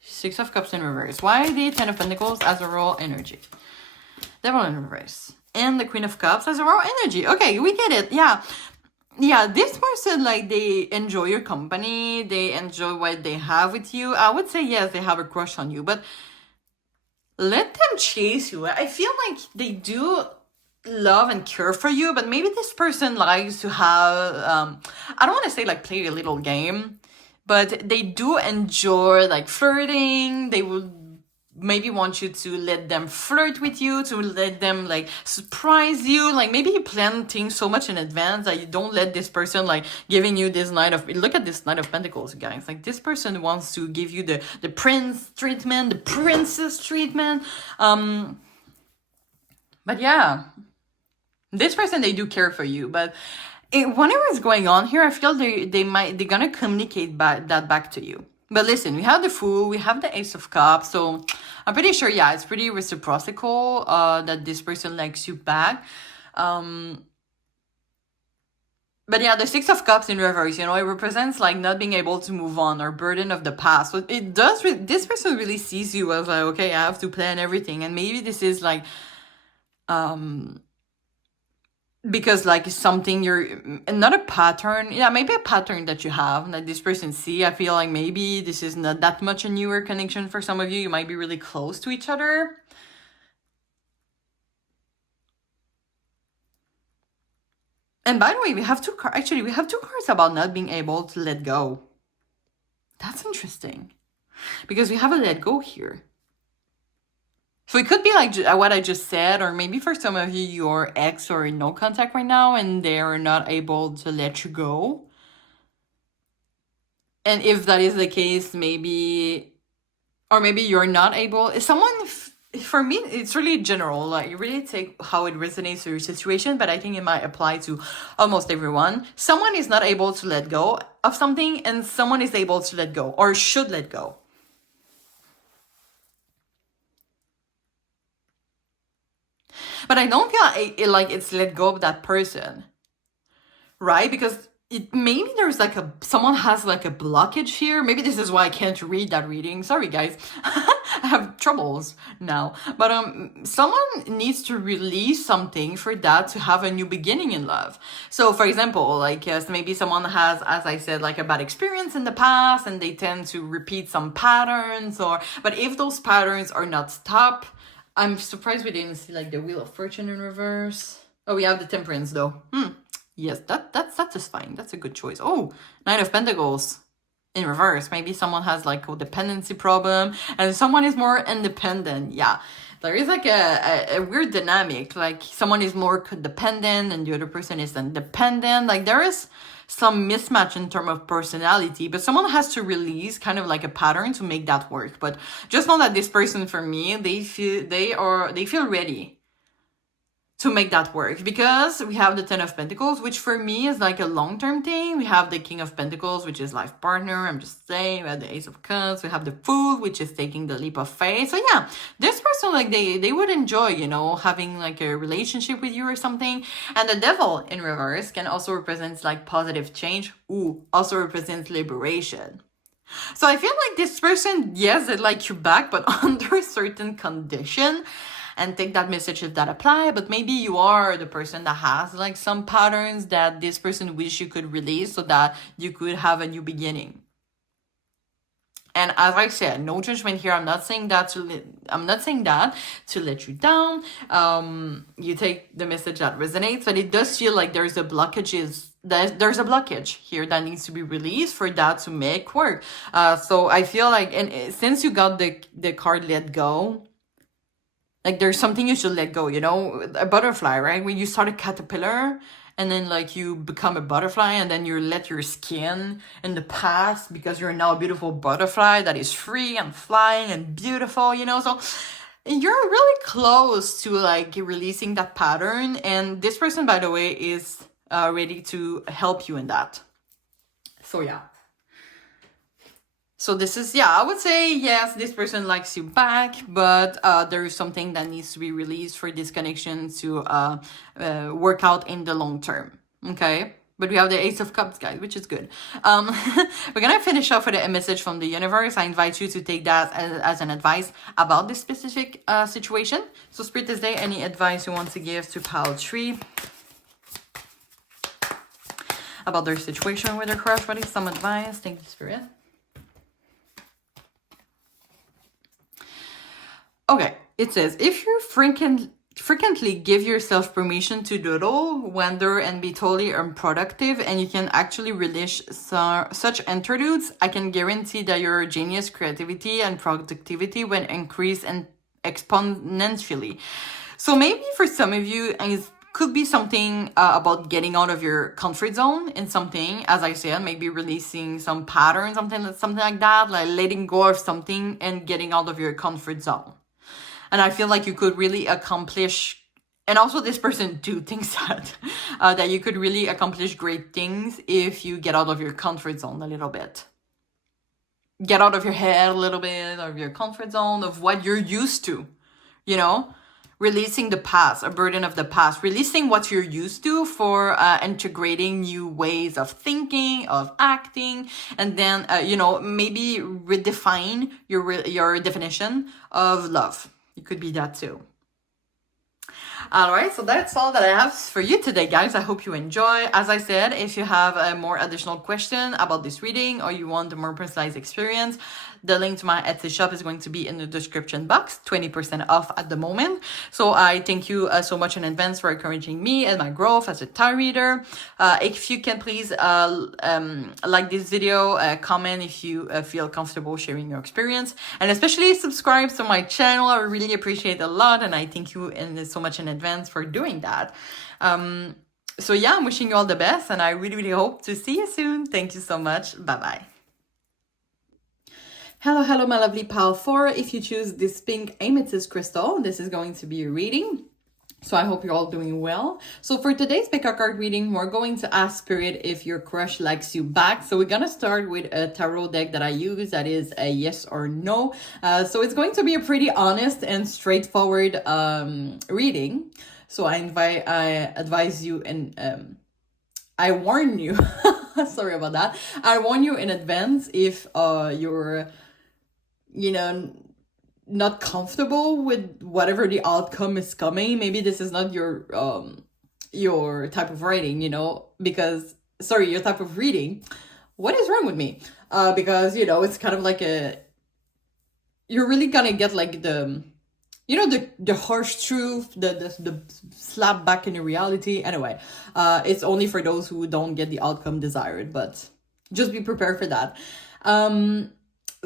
Six of Cups in reverse. Why the Ten of Pentacles as a raw energy? Devil in reverse. And the Queen of Cups as a raw energy. Okay, we get it. Yeah. Yeah, this person, like, they enjoy your company. They enjoy what they have with you. I would say, yes, they have a crush on you. But let them chase you. I feel like they do love and care for you. But maybe this person likes to have, I don't want to say, like, play a little game. But they do enjoy, like, flirting. They will maybe want you to let them flirt with you, to let them, like, surprise you. Like, maybe you plan things so much in advance that you don't let this person, like, giving you this Knight of... Look at this Knight of Pentacles, guys. Like, this person wants to give you the prince treatment, the princess treatment. But, yeah. This person, they do care for you, but... whatever is going on here, I feel they're gonna communicate that back to you. But listen, we have the Fool, we have the Ace of Cups, so I'm pretty sure, yeah, it's pretty reciprocal that this person likes you back. But yeah, the Six of Cups in reverse, you know, it represents like not being able to move on or burden of the past. So it does, this person really sees you as like, okay, I have to plan everything. And maybe this is like, because like something not a pattern, yeah, maybe a pattern that you have that this person see. I feel like maybe this is not that much a newer connection for some of you. You might be really close to each other. And by the way, we have two cards about not being able to let go. That's interesting because we have a let go here. So it could be like what I just said, or maybe for some of you, your ex are in no contact right now and they're not able to let you go. And if that is the case, maybe, or maybe you're not able, someone, for me, it's really general. Like, you really take how it resonates with your situation, but I think it might apply to almost everyone. Someone is not able to let go of something and someone is able to let go or should let go. But I don't feel like it's let go of that person, right? Because maybe there's like someone has like a blockage here. Maybe this is why I can't read that reading. Sorry, guys. I have troubles now. But someone needs to release something for that to have a new beginning in love. So, for example, like yes, maybe someone has, as I said, like a bad experience in the past and they tend to repeat some patterns. But if those patterns are not stopped, I'm surprised we didn't see like the Wheel of Fortune in reverse. Oh, we have the Temperance though. Yes, that's satisfying. That's a good choice. Oh, Knight of Pentacles in reverse. Maybe someone has like a codependency problem and someone is more independent. Yeah, there is like a weird dynamic. Like someone is more codependent and the other person is independent. Like there is some mismatch in terms of personality, but someone has to release kind of like a pattern to make that work. But just know that this person, for me, they feel ready to make that work, because we have the Ten of Pentacles, which for me is like a long-term thing. We have the King of Pentacles, which is life partner. I'm just saying, we have the Ace of Cups. We have the Fool, which is taking the leap of faith. So yeah, this person, like they would enjoy, you know, having like a relationship with you or something. And the Devil in reverse can also represent like positive change. Also represents liberation. So I feel like this person, yes, they like you back, but under a certain condition. and take that message if that apply. But maybe you are the person that has like some patterns that this person wish you could release so that you could have a new beginning. And as I said, no judgment here. I'm not saying that to let you down. You take the message that resonates, but it does feel like there's a blockage here that needs to be released for that to make work. So I feel like, and since you got the card let go, like there's something you should let go, you know, a butterfly, right? When you start a caterpillar and then like you become a butterfly and then you let your skin in the past because you're now a beautiful butterfly that is free and flying and beautiful, you know? So you're really close to like releasing that pattern. And this person, by the way, is ready to help you in that. So yeah. So this is, yeah, I would say, yes, this person likes you back, but there is something that needs to be released for this connection to work out in the long term, okay? But we have the Ace of Cups, guys, which is good. We're going to finish off with a message from the universe. I invite you to take that as an advice about this specific situation. So Spirit, is there any advice you want to give to pile 3? About their situation with their crush? What is some advice? Thank you, Spirit. Okay, it says, if you frequently give yourself permission to doodle, wander, and be totally unproductive, and you can actually relish such interludes, I can guarantee that your genius, creativity, and productivity will increase exponentially. So maybe for some of you, and it could be something about getting out of your comfort zone in something, as I said, maybe releasing some pattern, something like that, like letting go of something and getting out of your comfort zone. And I feel like you could really accomplish, and also this person do thinks that you could really accomplish great things if you get out of your comfort zone a little bit. Get out of your head a little bit, of your comfort zone, of what you're used to, you know? Releasing the past, a burden of the past, releasing what you're used to for integrating new ways of thinking, of acting, and then, you know, maybe redefine your definition of love. It could be that too. All right, so that's all that I have for you today, guys. I hope you enjoy. As I said, if you have a more additional question about this reading or you want a more personalized experience, the link to my Etsy shop is going to be in the description box, 20% off at the moment. So I thank you so much in advance for encouraging me and my growth as a tarot reader. If you can please like this video, comment if you feel comfortable sharing your experience, and especially subscribe to my channel. I really appreciate it a lot, and I thank you so much in advance for doing that. So yeah, I'm wishing you all the best, and I really, really hope to see you soon. Thank you so much. Bye-bye. Hello, my lovely pile 4. If you choose this pink amethyst crystal, this is going to be a reading. So I hope you're all doing well. So for today's pick a card reading, we're going to ask Spirit if your crush likes you back. So we're going to start with a tarot deck that I use that is a yes or no. So it's going to be a pretty honest and straightforward reading. So I advise you and I warn you, sorry about that. I warn you in advance if you're, you know, not comfortable with whatever the outcome is coming. Maybe this is not your type of writing, you know, because, sorry, your type of reading. What is wrong with me? Because, you know, it's kind of like you're really gonna get like the harsh truth, the slap back in the reality. Anyway, it's only for those who don't get the outcome desired, but just be prepared for that.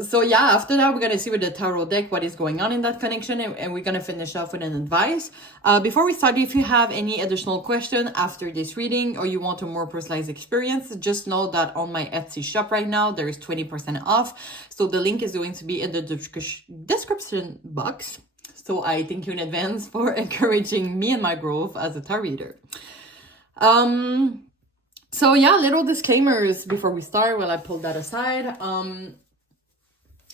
So yeah, after that, we're going to see with the tarot deck what is going on in that connection, and we're going to finish off with an advice. Before we start, if you have any additional question after this reading or you want a more personalized experience, just know that on my Etsy shop right now, there is 20% off. So the link is going to be in the description box. So I thank you in advance for encouraging me and my growth as a tarot reader. So yeah, little disclaimers before we start while I pull that aside.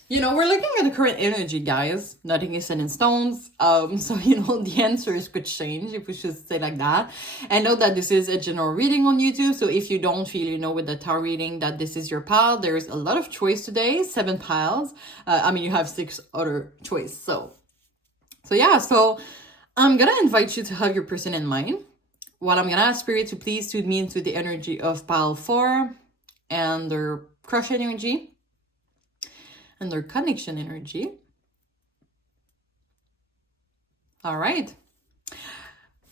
You know, we're looking at the current energy, guys. Nothing is set in stones. So, you know, the answers could change, if we should say like that. And know that this is a general reading on YouTube. So if you don't feel, you know, with the tarot reading that this is your pile, there's a lot of choice today. 7 piles. I mean, you have 6 other choice. So yeah, so I'm gonna invite you to have your person in mind. What I'm gonna ask Spirit to please soothe me into the energy of pile 4 and their crush energy and their connection energy. All right.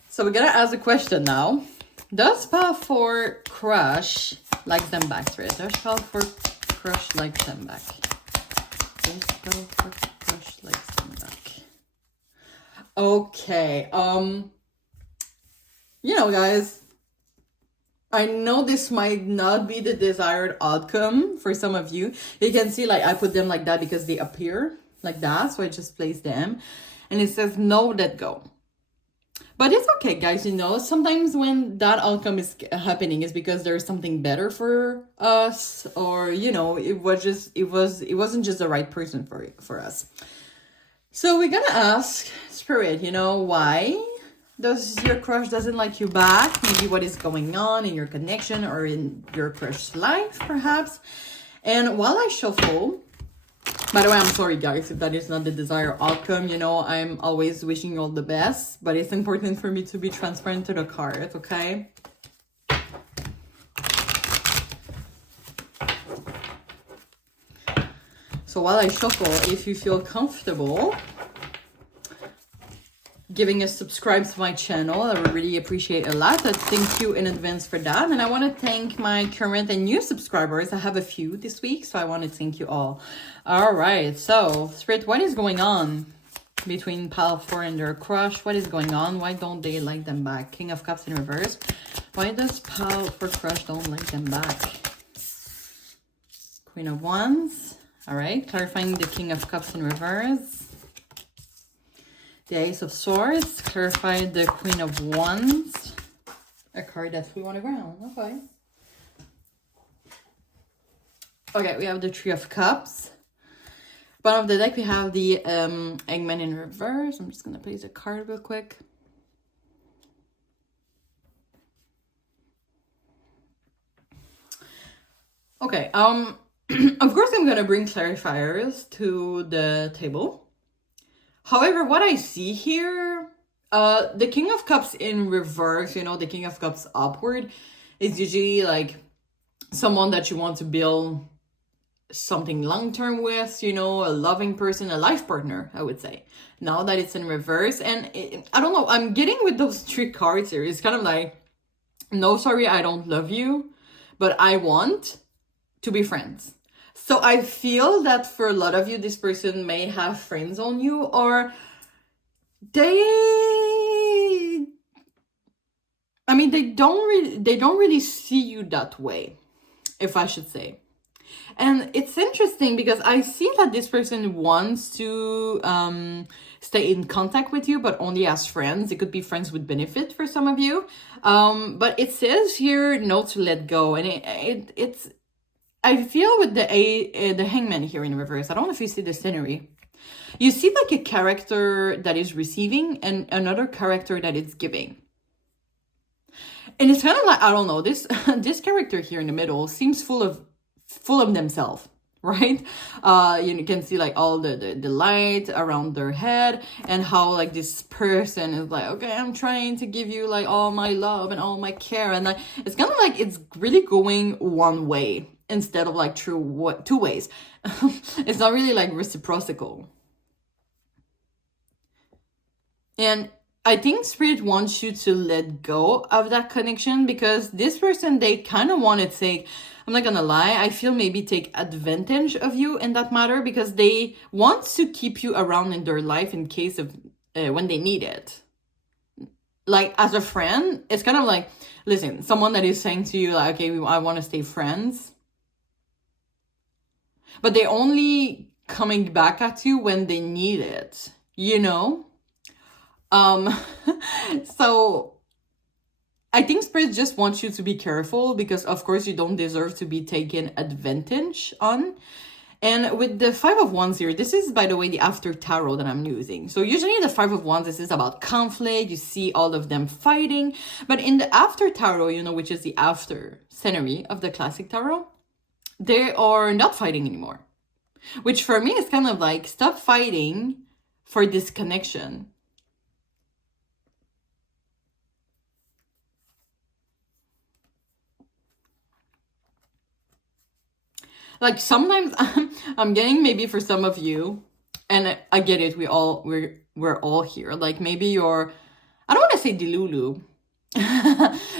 So we're gonna ask a question now. Does pile 4 crush like them back, Spirit? Does pile 4 crush like them back? Does pile 4 crush like them back? Okay. You know, guys, I know this might not be the desired outcome for some of you. You can see, like, I put them like that because they appear like that. So I just placed them. And it says, no, let go. But it's okay, guys. You know, sometimes when that outcome is happening is because there's something better for us. Or, you know, it wasn't just the right person for us. So we're going to ask Spirit, you know, why does your crush doesn't like you back? Maybe what is going on in your connection or in your crush's life, perhaps. And while I shuffle, by the way, I'm sorry, guys, if that is not the desired outcome. You know, I'm always wishing you all the best, but it's important for me to be transparent to the card, okay? So while I shuffle, if you feel comfortable giving a subscribe to my channel, I would really appreciate a lot. Thank you in advance for that. And I want to thank my current and new subscribers. I have a few this week, so I want to thank you all. All right, so Spirit, what is going on between pile 4 and their crush? What is going on? Why don't they like them back? King of Cups in reverse. Why does pile 4 crush don't like them back? Queen of Wands. All right, clarifying the King of Cups in reverse. The Ace of Swords, clarify the Queen of Wands. A card that flew on the ground. Okay. Okay, we have the Three of Cups. Bottom of the deck, we have the Eggman in reverse. I'm just going to place a card real quick. Okay, of course I'm going to bring clarifiers to the table. However, what I see here, the King of Cups in reverse, you know, the King of Cups upward is usually like someone that you want to build something long-term with, you know, a loving person, a life partner, I would say. Now that it's in reverse, and I don't know, I'm getting with those 3 cards here. It's kind of like, no, sorry, I don't love you, but I want to be friends. So I feel that for a lot of you, this person may have friends on you, or they don't really see you that way, if I should say. And it's interesting because I see that this person wants to stay in contact with you, but only as friends. It could be friends with benefit for some of you. But it says here, no to let go. And it's I feel with the Hangman here in reverse, I don't know if you see the scenery. You see like a character that is receiving and another character that is giving. And it's kind of like, I don't know, this character here in the middle seems full of themselves, right? You can see like all the light around their head, and how like this person is like, okay, I'm trying to give you like all my love and all my care, and like it's kind of like it's really going one way instead of like two ways. It's not really like reciprocal. And I think Spirit wants you to let go of that connection, because this person, they kind of want to take, I'm not gonna lie, I feel maybe take advantage of you in that matter, because they want to keep you around in their life in case of when they need it. Like as a friend, it's kind of like, listen, someone that is saying to you like, okay, I want to stay friends, but they're only coming back at you when they need it, you know? So I think Spirit just wants you to be careful, because of course you don't deserve to be taken advantage on. And with the 5 of Wands here, this is, by the way, the after tarot that I'm using. So usually the 5 of Wands, this is about conflict. You see all of them fighting. But in the after tarot, you know, which is the after scenery of the classic tarot, they are not fighting anymore. Which for me is kind of like, stop fighting for this connection. like sometimes I'm getting, maybe for some of you, and I get it, we're all here. Like maybe you're, I don't want to say delulu,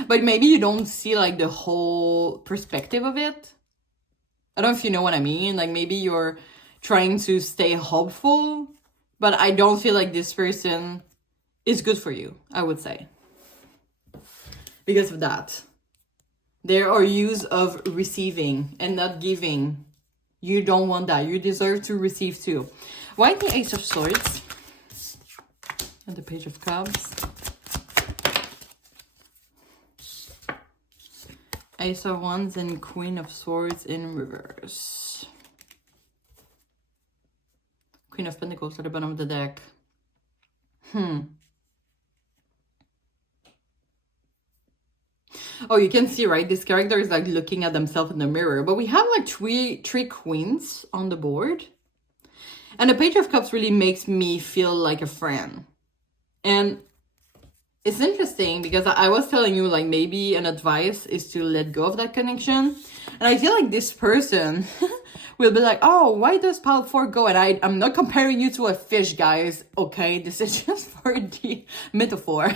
but maybe you don't see like the whole perspective of it. I don't know if you know what I mean. Like maybe you're trying to stay hopeful, but I don't feel like this person is good for you, I would say. Because of that. There are use of receiving and not giving. You don't want that. You deserve to receive too. Why the Ace of Swords? And the Page of Cups. Ace of Wands and Queen of Swords in reverse. Queen of Pentacles at the bottom of the deck. Oh, you can see, right? This character is like looking at themselves in the mirror. But we have like three queens on the board. And the Page of Cups really makes me feel like a friend. And it's interesting because I was telling you, like, maybe an advice is to let go of that connection. And I feel like this person will be like, oh, why does pile 4 go? And I'm not comparing you to a fish, guys. Okay, this is just for the metaphor.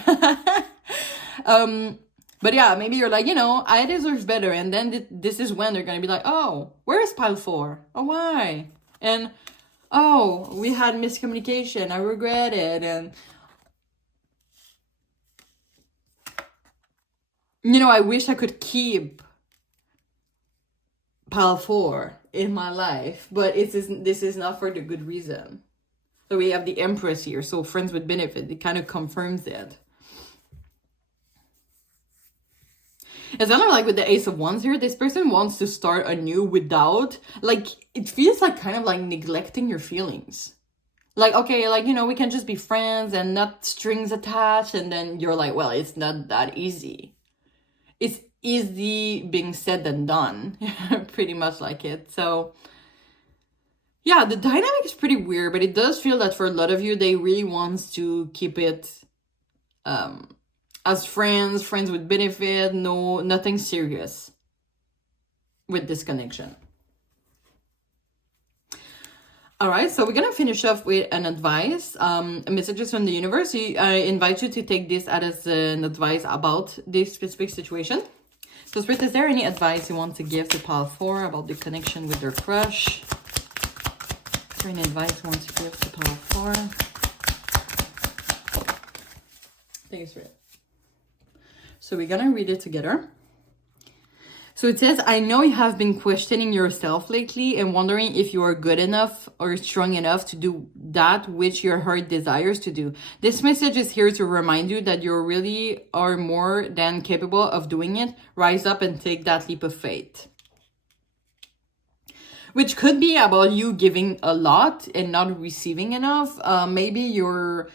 But yeah, maybe you're like, you know, I deserve better. And then this is when they're going to be like, oh, where's pile 4? Oh, why? And, oh, we had miscommunication. I regret it. And, you know, I wish I could keep pile 4 in my life. But this is not for the good reason. So we have the Empress here. So friends with benefit. It kind of confirms it. It's kind of like with the Ace of Wands here, this person wants to start anew without, like, it feels like kind of like neglecting your feelings. Like, okay, like, you know, we can just be friends and not strings attached. And then you're like, well, it's not that easy. It's easy being said than done. Pretty much like it. So, yeah, the dynamic is pretty weird, but it does feel that for a lot of you, they really want to keep it, as friends with benefit, nothing serious with this connection. All right, so we're gonna finish off with an advice, messages from the universe. I invite you to take this as an advice about this specific situation. So Spirit, is there any advice you want to give to pile 4 about the connection with their crush? Is there any advice you want to give to pile 4? Thank you, Spirit. So we're gonna read it together. So it says, I know you have been questioning yourself lately and wondering if you are good enough or strong enough to do that which your heart desires to do. This message is here to remind you that you really are more than capable of doing it. Rise up and take that leap of faith. Which could be about you giving a lot and not receiving enough. Maybe you're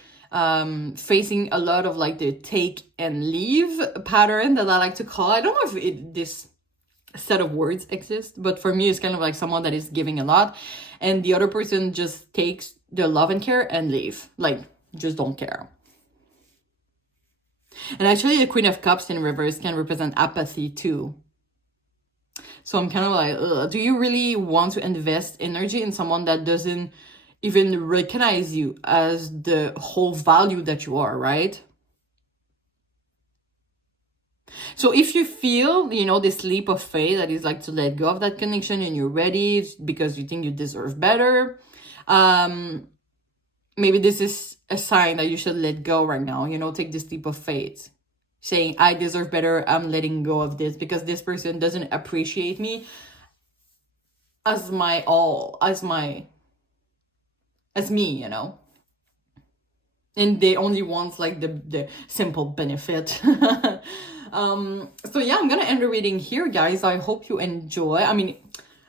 facing a lot of like the take and leave pattern that I like to call. I don't know if this set of words exist, but for me it's kind of like someone that is giving a lot and the other person just takes their love and care and leave, like just don't care. And actually the Queen of Cups in reverse can represent apathy too. So I'm kind of like, do you really want to invest energy in someone that doesn't even recognize you as the whole value that you are, right? So if you feel, you know, this leap of faith that is like to let go of that connection and you're ready because you think you deserve better, maybe this is a sign that you should let go right now, you know, take this leap of faith. Saying, I deserve better, I'm letting go of this because this person doesn't appreciate me as my all, as me, you know. And they only want like the simple benefit. So yeah, I'm gonna end the reading here, guys. I hope you enjoy. I mean,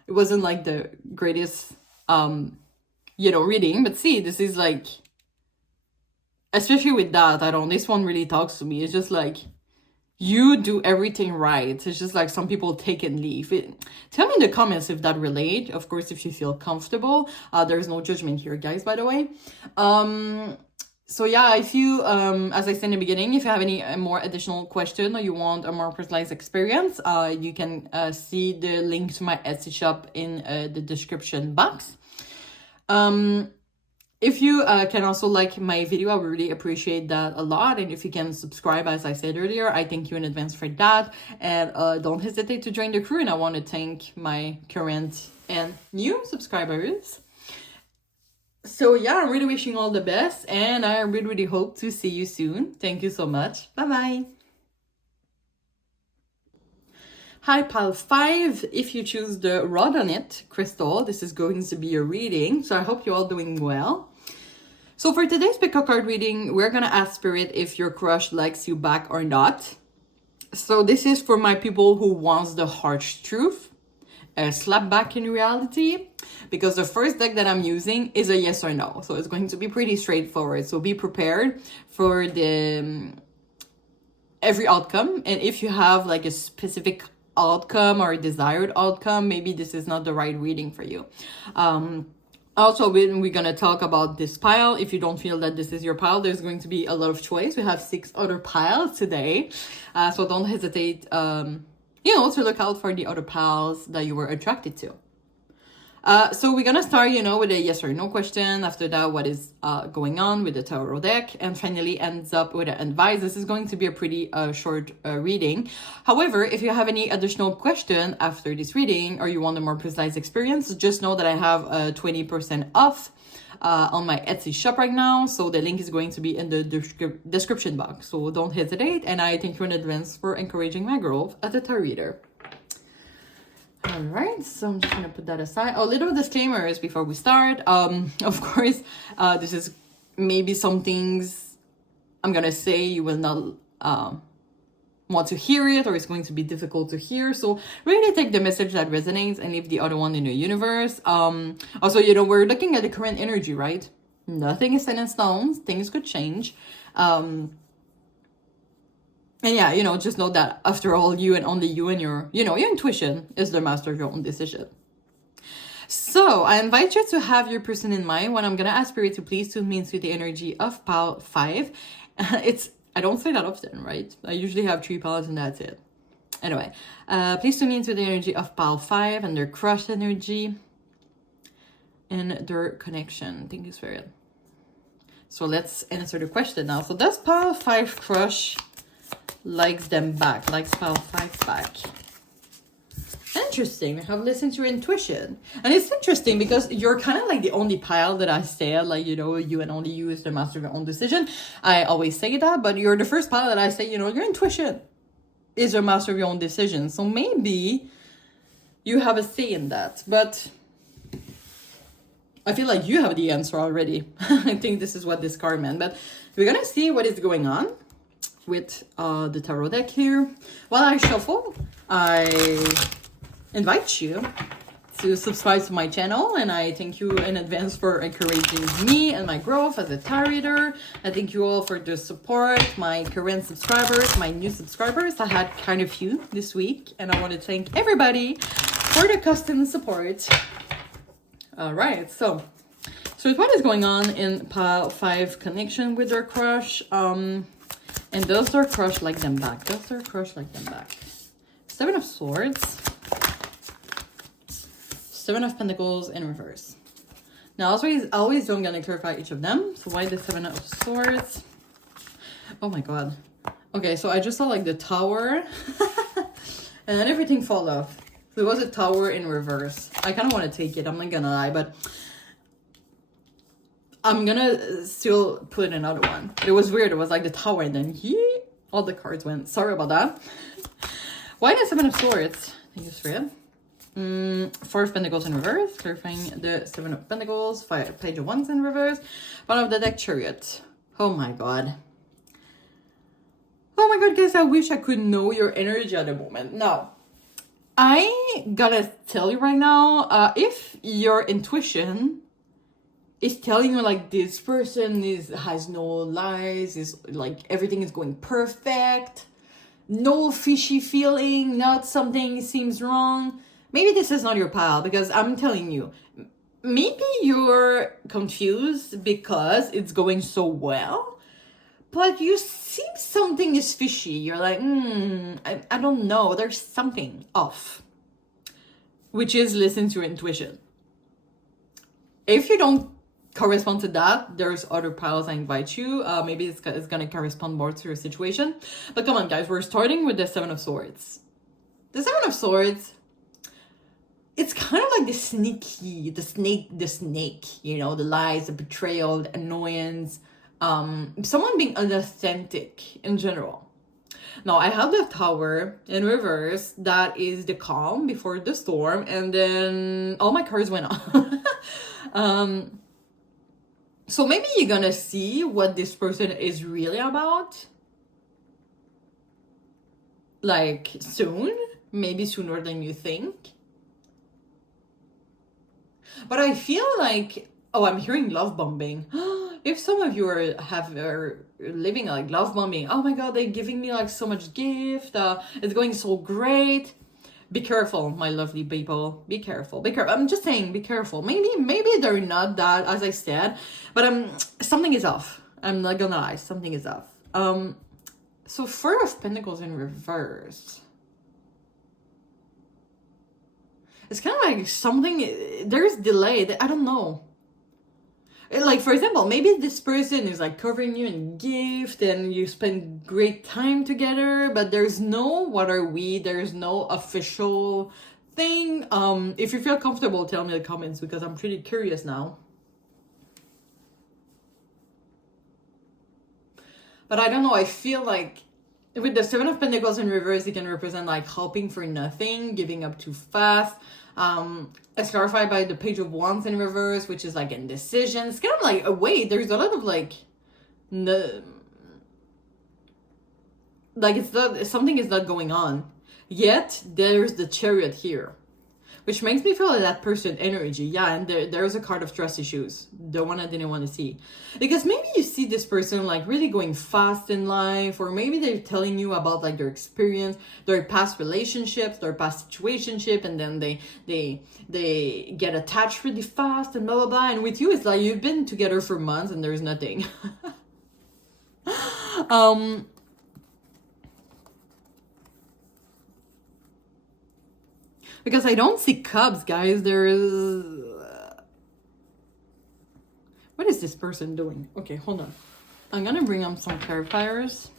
it wasn't like the greatest, you know, reading, but see, this is like, especially with that, this one really talks to me. It's just like, you do everything right. It's just like some people take and leave. Tell me in the comments if that relate. Of course, if you feel comfortable. There's no judgment here, guys, by the way. So yeah, if you, as I said in the beginning, if you have any more additional question or you want a more personalized experience, you can see the link to my Etsy shop in the description box. If you can also like my video, I would really appreciate that a lot. And if you can subscribe, as I said earlier, I thank you in advance for that. And don't hesitate to join the crew. And I want to thank my current and new subscribers. So yeah, I'm really wishing you all the best, and I really hope to see you soon. Thank you so much. Bye-bye. Hi, Pile 5. If you choose the Rhodonite crystal, this is going to be your reading. So I hope you're all doing well. So for today's pick a card reading, we're going to ask Spirit if your crush likes you back or not. So this is for my people who wants the harsh truth. Slap back in reality, because the first deck that I'm using is a yes or no, so it's going to be pretty straightforward. So be prepared for the every outcome, and if you have like a specific outcome or a desired outcome, maybe this is not the right reading for you. Also, when we're gonna talk about this pile, if you don't feel that this is your pile, there's going to be a lot of choice. We have 6 other piles today, so don't hesitate to look out for the other piles that you were attracted to. So we're gonna start, with a yes or no question. After that, what is going on with the tarot deck, and finally ends up with an advice. This is going to be a pretty short reading. However, if you have any additional question after this reading, or you want a more precise experience, just know that I have 20% off on my Etsy shop right now. So the link is going to be in the description box. So don't hesitate, and I thank you in advance for encouraging my growth as a tarot reader. All right, so I'm just gonna put that aside. Oh, little disclaimers before we start. Of course, this is maybe some things I'm gonna say you will not want to hear it, or it's going to be difficult to hear. So really take the message that resonates and leave the other one in the universe. Also, we're looking at the current energy, right? Nothing is set in stone. Things could change. And yeah, just know that after all, you and only you and your intuition is the master of your own decision. So I invite you to have your person in mind when I'm going to ask Spirit to please tune me into the energy of pile 5. I don't say that often, right? I usually have 3 piles and that's it. Anyway, please tune me into the energy of pile 5 and their crush energy and their connection. Thank you, Spirit. So let's answer the question now. So does pile 5 crush likes them back, likes pile 5 back? Interesting. I have listened to your intuition. And it's interesting because you're kind of like the only pile that I said, like, you and only you is the master of your own decision. I always say that, but you're the first pile that I say, your intuition is your master of your own decision. So maybe you have a say in that, but I feel like you have the answer already. I think this is what this card meant, but we're going to see what is going on with the tarot deck here. While I shuffle, I invite you to subscribe to my channel, and I thank you in advance for encouraging me and my growth as a tarot reader. I thank you all for the support, my current subscribers, my new subscribers. I had kind of few this week, and I want to thank everybody for the custom support. All right, so what is going on in pile 5 connection with their crush? And does their crush like them back? Does their crush like them back? 7 of Swords. 7 of Pentacles in reverse. Now, I always don't get to clarify each of them. So why the 7 of Swords? Oh my god. Okay, so I just saw like the Tower. And then everything fall off. So it was a Tower in reverse. I kind of want to take it. I'm not gonna lie, but I'm gonna still put another one. It was weird. It was like the Tower, and then all the cards went. Sorry about that. Why the 7 of Swords? Thank you, Spirit. 4 of Pentacles in reverse. Clarifying the 7 of Pentacles. Page of Wands in reverse. Bottom of the deck, Chariot. Oh my god. Oh my god, guys. I wish I could know your energy at the moment. Now, I gotta tell you right now, if your intuition is telling you like this person has no lies, is like everything is going perfect, no fishy feeling, not something seems wrong, maybe this is not your pile, because I'm telling you, maybe you're confused because it's going so well, but you see something is fishy. You're like, I don't know. There's something off, which is listen to your intuition. If you don't correspond to that, there's other piles I invite you. Maybe it's going to correspond more to your situation. But come on, guys. We're starting with the Seven of Swords. The Seven of Swords, it's kind of like the snake, you know, the lies, the betrayal, the annoyance, someone being unauthentic in general. Now, I have the Tower in reverse. That is the calm before the storm. And then all my cards went on. So maybe you're gonna see what this person is really about. Like soon. Maybe sooner than you think. But I feel like, oh, I'm hearing love bombing. If some of you are living like love bombing, oh my god, they're giving me like so much gift. It's going so great. Be careful, my lovely people. Be careful. Be careful. I'm just saying, be careful. Maybe they're not that, as I said, but something is off. I'm not gonna lie, something is off. So Four of Pentacles in reverse. It's kind of like something, there's delay. I don't know. Like, for example, maybe this person is like covering you in gift and you spend great time together, but there's no what are we, there's no official thing. If you feel comfortable, tell me in the comments because I'm pretty curious now. But I don't know, I feel like with the Seven of Pentacles in reverse, it can represent like hoping for nothing, giving up too fast. It's clarified by the Page of Wands in reverse, which is like indecision. It's kind of like, wait, there's a lot of like, it's not, something is not going on. Yet, there's the Chariot here. Which makes me feel like that person energy. Yeah, and there's a card of trust issues. The one I didn't want to see. Because maybe you see this person like really going fast in life. Or maybe they're telling you about like their experience, their past relationships, their past situationship. And then they get attached really fast and blah, blah, blah. And with you, it's like you've been together for months and there's nothing. Because I don't see cups, guys. There is... What is this person doing? Okay, hold on. I'm gonna bring up some clarifiers.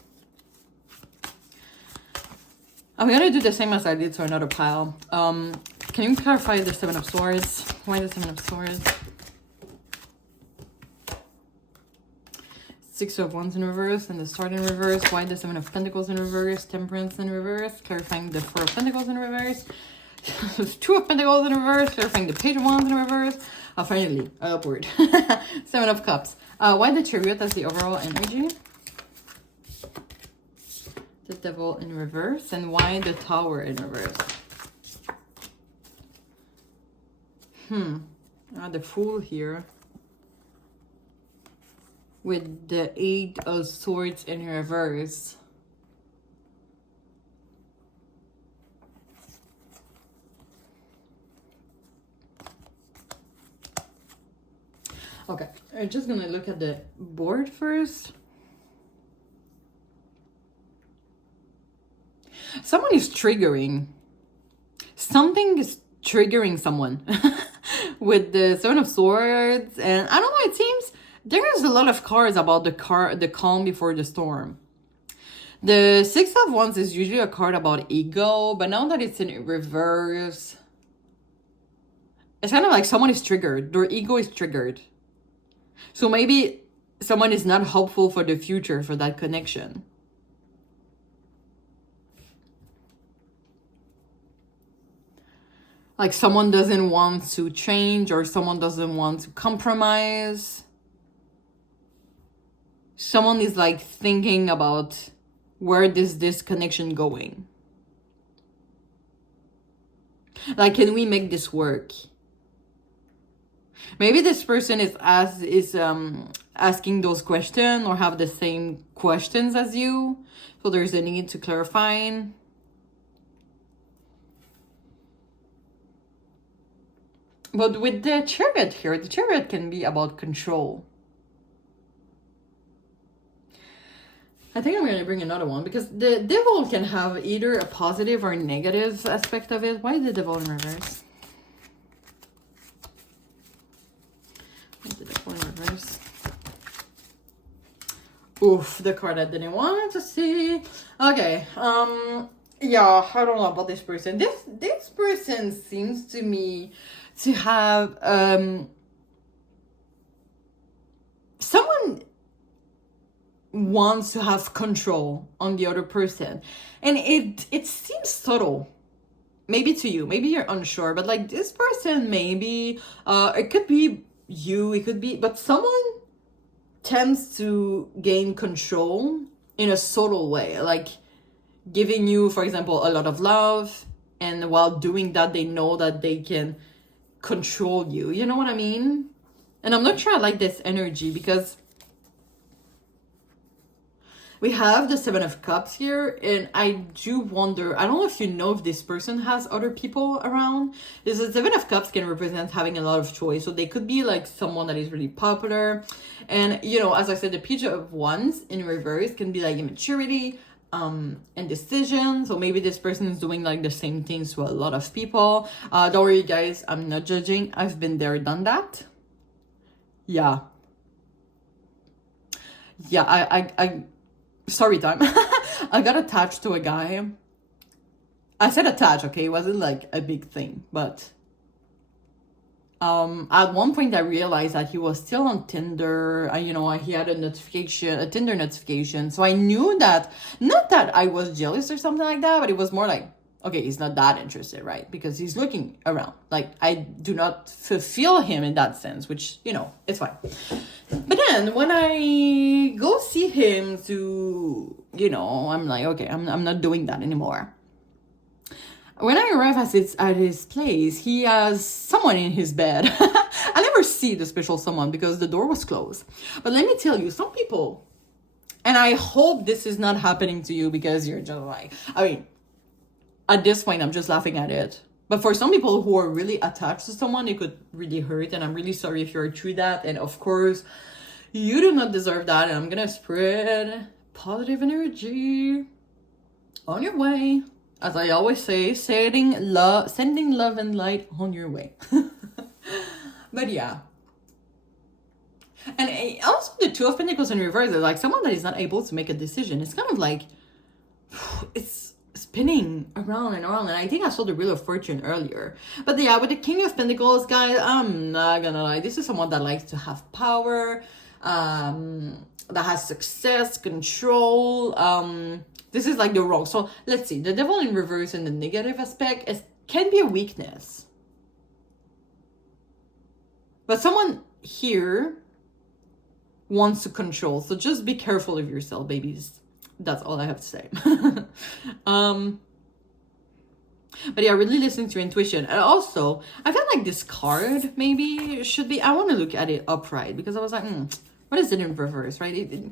I'm gonna do the same as I did to another pile. Can you clarify the Seven of Swords? Why the Seven of Swords? Six of Wands in reverse and the Star in reverse. Why the Seven of Pentacles in reverse? Temperance in reverse. Clarifying the Four of Pentacles in reverse. Two of Pentacles in reverse, clarifying the Page of Wands in reverse. Finally, upward. Seven of Cups. Why the Chariot as the overall energy? The Devil in reverse. And why the Tower in reverse? The Fool here. With the Eight of Swords in reverse. Okay, I'm just gonna look at the board first. Someone is triggering. Something is triggering someone with the Seven of Swords. And I don't know, it seems there's a lot of cards about the calm before the storm. The Six of Wands is usually a card about ego, but now that it's in reverse, it's kind of like someone is triggered. Their ego is triggered. So maybe someone is not hopeful for the future for that connection. Like someone doesn't want to change or someone doesn't want to compromise. Someone is like thinking about where is this connection going? Like, can we make this work? Maybe this person is asking those questions or have the same questions as you. So there's a need to clarifying. But with the Chariot here, the Chariot can be about control. I think I'm going to bring another one because the Devil can have either a positive or negative aspect of it. Why is the Devil in reverse? Why is the Devil in reverse? Oof, the card I didn't want to see. Okay, yeah, I don't know about this person. This person seems to me to have someone wants to have control on the other person, and it seems subtle, maybe to you, maybe you're unsure, but like this person, maybe it could be you, it could be, but someone tends to gain control in a subtle way, like giving you, for example, a lot of love, and while doing that they know that they can control you, you know what I mean? And I'm not sure I like this energy because we have the Seven of Cups here, and I do wonder, I don't know if you know if this person has other people around. This Seven of Cups can represent having a lot of choice. So they could be like someone that is really popular. And, you know, as I said, the Page of Wands in reverse can be like immaturity and decision. So maybe this person is doing like the same things to a lot of people. Don't worry, guys, I'm not judging. I've been there, done that. Yeah. Yeah, I story time. I got attached to a guy. I said attached, okay? It wasn't like a big thing, but at one point I realized that he was still on Tinder. You know, he had a notification, a Tinder notification. So I knew that, not that I was jealous or something like that, but it was more like, okay, he's not that interested, right? Because he's looking around. Like, I do not fulfill him in that sense, which, you know, it's fine. But then when I go see him to, you know, I'm like, okay, I'm not doing that anymore. When I arrive at his place, he has someone in his bed. I never see the special someone because the door was closed. But let me tell you, some people, and I hope this is not happening to you because you're just like, I mean, at this point, I'm just laughing at it. But for some people who are really attached to someone, it could really hurt. And I'm really sorry if you're through that. And of course, you do not deserve that. And I'm going to spread positive energy on your way. As I always say, sending love and light on your way. But yeah. And also the Two of Pentacles in reverse is like someone that is not able to make a decision. It's kind of like, it's spinning around and around. And I think I saw the Wheel of Fortune earlier. But yeah, with the King of Pentacles, guys, I'm not gonna lie. This is someone that likes to have power, that has success, control. This is like the wrong. So let's see. The Devil in reverse in the negative aspect can be a weakness. But someone here wants to control. So just be careful of yourself, babies. That's all I have to say. But yeah, really listen to your intuition. And also, I felt like this card maybe should be, I want to look at it upright because I was like, what is it in reverse, right?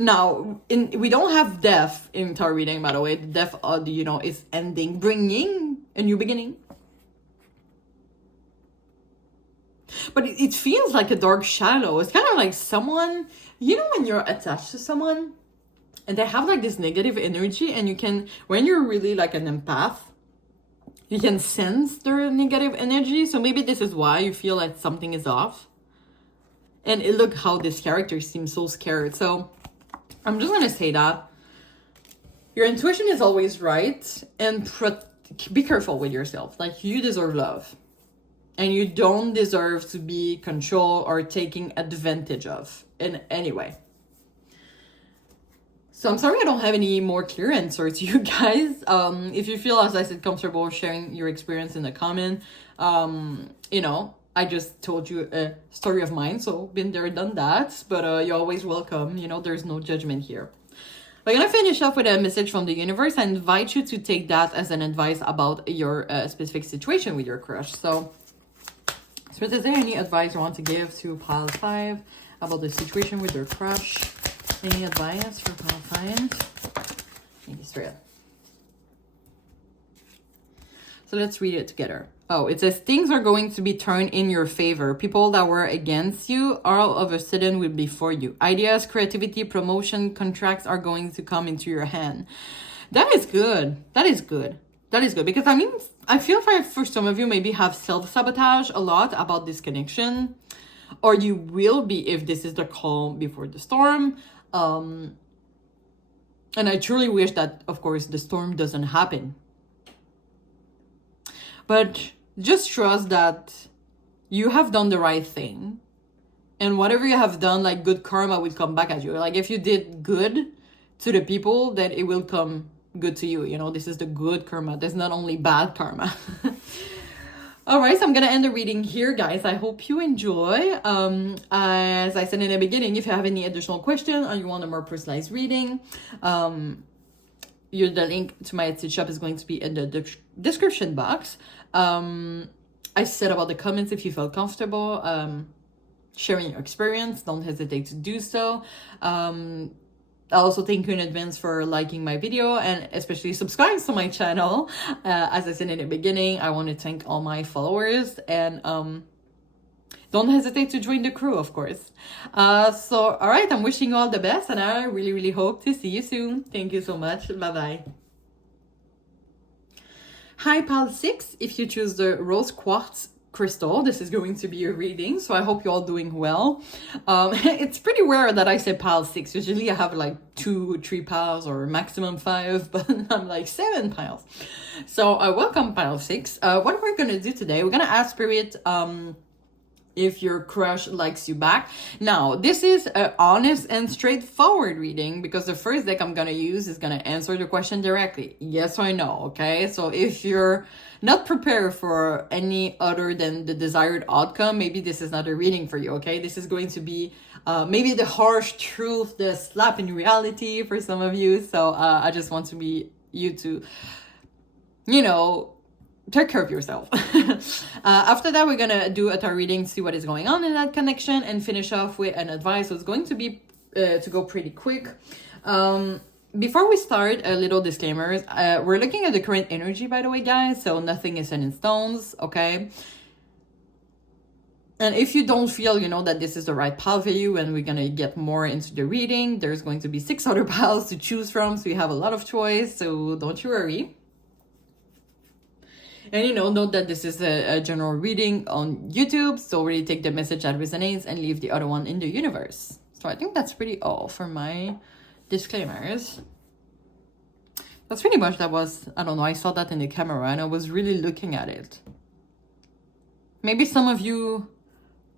Now, we don't have death in tarot reading, by the way. The death, you know, is ending, bringing a new beginning. But it feels like a dark shadow. It's kind of like someone, you know, when you're attached to someone and they have like this negative energy, and you can, when you're really like an empath, you can sense their negative energy. So maybe this is why you feel like something is off. And look how this character seems so scared. So I'm just going to say that your intuition is always right, and be careful with yourself. Like, you deserve love. And you don't deserve to be controlled or taken advantage of in any way. So I'm sorry I don't have any more clear answers to you guys. If you feel, as I said, comfortable sharing your experience in the comment, you know, I just told you a story of mine, so been there, done that. But you're always welcome. You know, there's no judgment here. We're going to finish off with a message from the universe. I invite you to take that as an advice about your specific situation with your crush. So is there any advice you want to give to pile 5 about the situation with your crush? Any advice for pile 5? Maybe straight up. So let's read it together. Oh, it says things are going to be turned in your favor. People that were against you all of a sudden will be for you. Ideas, creativity, promotion, contracts are going to come into your hand. That is good. That is good. That is good. Because I mean, I feel for some of you maybe have self-sabotage a lot about this connection. Or you will be if this is the calm before the storm. And I truly wish that, of course, the storm doesn't happen. But just trust that you have done the right thing. And whatever you have done, like good karma will come back at you. Like if you did good to the people, then it will come good to you. You know, this is the good karma. There's not only bad karma. All right, so I'm going to end the reading here, guys. I hope you enjoy. As I said in the beginning, if you have any additional question or you want a more personalized reading, the link to my Etsy shop is going to be in the description box. I said about the comments, if you feel comfortable sharing your experience, don't hesitate to do so. I also thank you in advance for liking my video and especially subscribing to my channel. As I said in the beginning, I want to thank all my followers and don't hesitate to join the crew, of course. So, all right, I'm wishing you all the best and I really, really hope to see you soon. Thank you so much. Bye-bye. Hi, Pal 6. If you choose the Rose Quartz crystal, this is going to be your reading, so I hope you're all doing well. It's pretty rare that I say pile 6. Usually I have like 2, 3 piles or maximum 5, but I'm like 7 piles. So welcome pile 6. What we're gonna do today, we're gonna ask Spirit if your crush likes you back. Now, this is an honest and straightforward reading because the first deck I'm gonna use is gonna answer the question directly. Yes or no, okay? So if you're not prepared for any other than the desired outcome, maybe this is not a reading for you, okay? This is going to be maybe the harsh truth, the slap in reality for some of you. So I just want to be you to, you know, take care of yourself. After that, we're gonna do a tarot reading, see what is going on in that connection, and finish off with an advice. So it's going to be to go pretty quick. Before we start, a little disclaimers. We're looking at the current energy, by the way, guys. So nothing is set in stones, okay? And if you don't feel, you know, that this is the right pile for you and we're going to get more into the reading, there's going to be 6 other piles to choose from. So you have a lot of choice. So don't you worry. And, you know, note that this is a general reading on YouTube. So really take the message that resonates and leave the other one in the universe. So I think that's pretty all for my disclaimers. That's pretty much, that was, I don't know, I saw that in the camera and I was really looking at it. Maybe some of you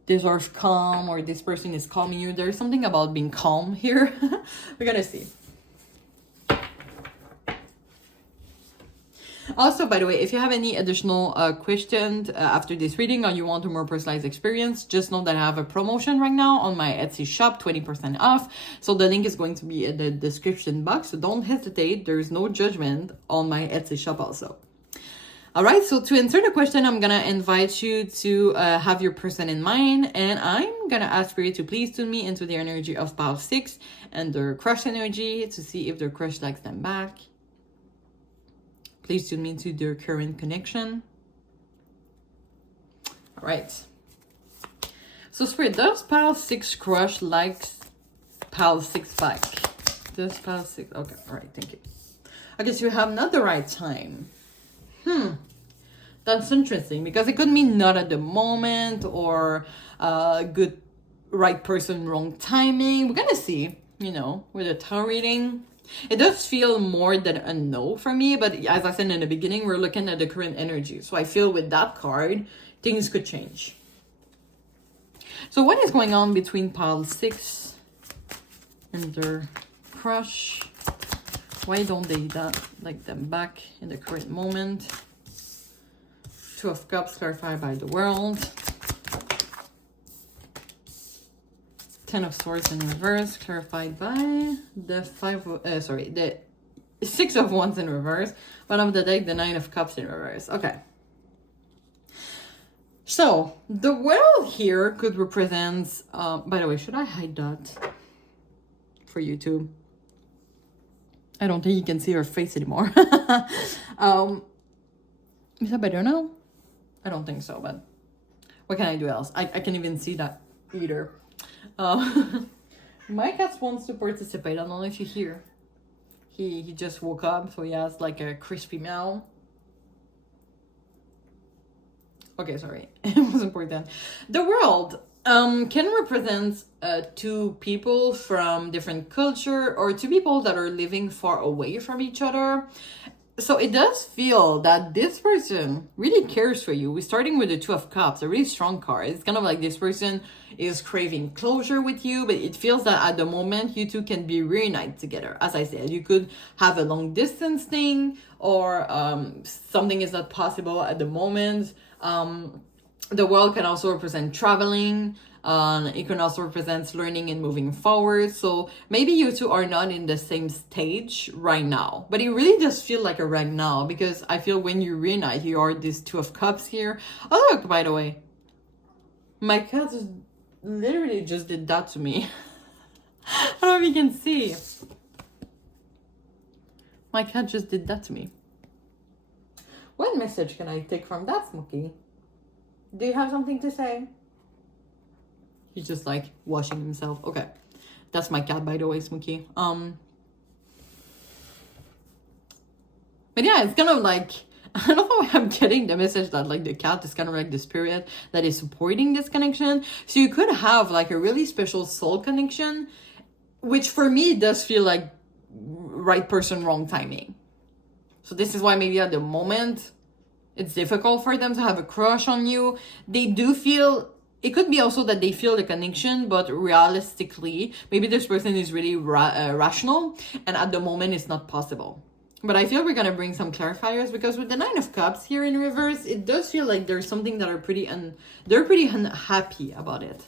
deserve calm or this person is calming you. There's something about being calm here. We're gonna see. Also, by the way, if you have any additional questions after this reading or you want a more personalized experience, just know that I have a promotion right now on my Etsy shop, 20% off. So the link is going to be in the description box. So don't hesitate. There's no judgment on my Etsy shop also. All right, so to answer the question, I'm going to invite you to have your person in mind. And I'm going to ask Spirit to please tune me into the energy of pile 6 and their crush energy to see if their crush likes them back. Please tune me into their current connection. All right. So Spirit, does pile 6 crush likes pile 6 back? Does pile 6? Okay, all right, thank you. I guess you have not the right time. That's interesting because it could mean not at the moment or good, right person, wrong timing. We're gonna see, you know, with a tarot reading. It does feel more than a no for me, but as I said in the beginning, we're looking at the current energy. So I feel with that card, things could change. So what is going on between pile 6 and their crush? Why don't they like them back in the current moment? 2 of Cups clarified by the World. 10 of Swords in reverse clarified by the the 6 of Wands in reverse. Bottom of the deck, the 9 of Cups in reverse. Okay. So the World here could represent. By the way, should I hide that for YouTube? I don't think you can see her face anymore. Is that better now? I don't think so, but what can I do else? I can't even see that either. My cat wants to participate. I don't know if you hear. He just woke up, so he has like a crispy meow. Okay, sorry. It was important. The world can represent two people from different culture or two people that are living far away from each other. So it does feel that this person really cares for you. We're starting with the Two of Cups, a really strong card. It's kind of like this person is craving closure with you, but it feels that at the moment you two can be reunited together. As I said, you could have a long distance thing, or something is not possible at the moment. The world can also represent traveling. It can also represent learning and moving forward. So maybe you two are not in the same stage right now, but it really does feel like a right now, because I feel when you reunite, you are this Two of Cups here. Oh look, by the way, my cat literally just did that to me. I don't know if you can see. My cat just did that to me. What message can I take from that, Smokey? Do you have something to say? He's just like washing himself. Okay. That's my cat, by the way, Smokey. But yeah, it's kind of like, I don't know why I'm getting the message that like the cat is kind of like the spirit that is supporting this connection. So you could have like a really special soul connection, which for me does feel like right person, wrong timing. So this is why maybe at the moment it's difficult for them to have a crush on you. They do feel, it could be also that they feel the connection, but realistically, maybe this person is really rational, and at the moment it's not possible. But I feel we're gonna bring some clarifiers, because with the Nine of Cups here in reverse, it does feel like there's something that are they're pretty unhappy about it.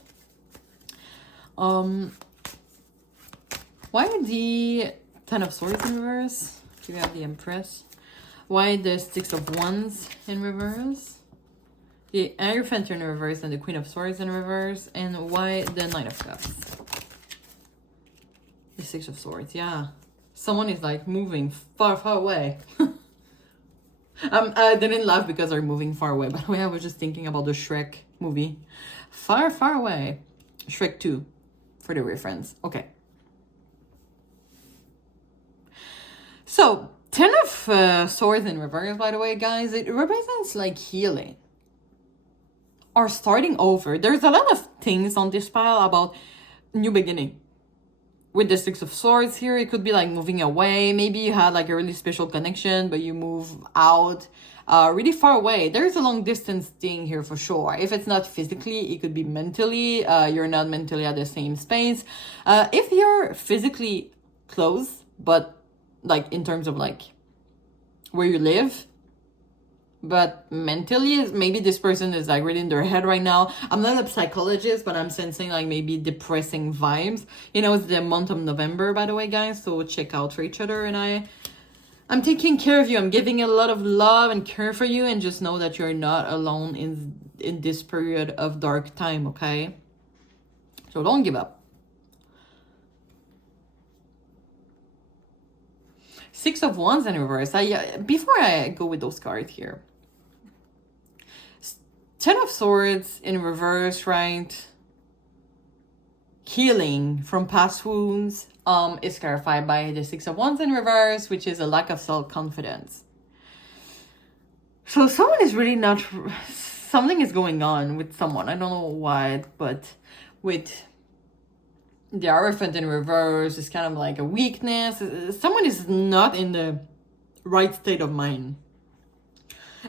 Why the Ten of Swords in reverse? Do we have the Empress? Why the Six of Wands in reverse? The Hierophant in reverse and the Queen of Swords in reverse. And why the Nine of Cups? The Six of Swords, yeah. Someone is like moving far, far away. I didn't laugh because they're moving far away. By the way, I was just thinking about the Shrek movie. Far, far away. Shrek 2, for the reference. Okay. So, Ten of Swords in reverse, by the way, guys, it represents like healing or starting over. There's a lot of things on this pile about new beginning. With the Six of Swords here, it could be like moving away. Maybe you had like a really special connection, but you move out really far away. There's a long distance thing here for sure. If it's not physically, it could be mentally. You're not mentally at the same space. If you're physically close, but like in terms of like where you live, but mentally, maybe this person is like really in their head right now. I'm not a psychologist, but I'm sensing like maybe depressing vibes. You know, it's the month of November, by the way, guys, so check out for each other. And I'm taking care of you. I'm giving a lot of love and care for you, and just know that you're not alone in this period of dark time, okay? So don't give up. Six of Wands in reverse. Before I go with those cards here, Ten of Swords in reverse, right? Healing from past wounds is clarified by the Six of Wands in reverse, which is a lack of self-confidence. So someone is really not, something is going on with someone. I don't know what, but with the Hierophant in reverse is kind of like a weakness. Someone is not in the right state of mind.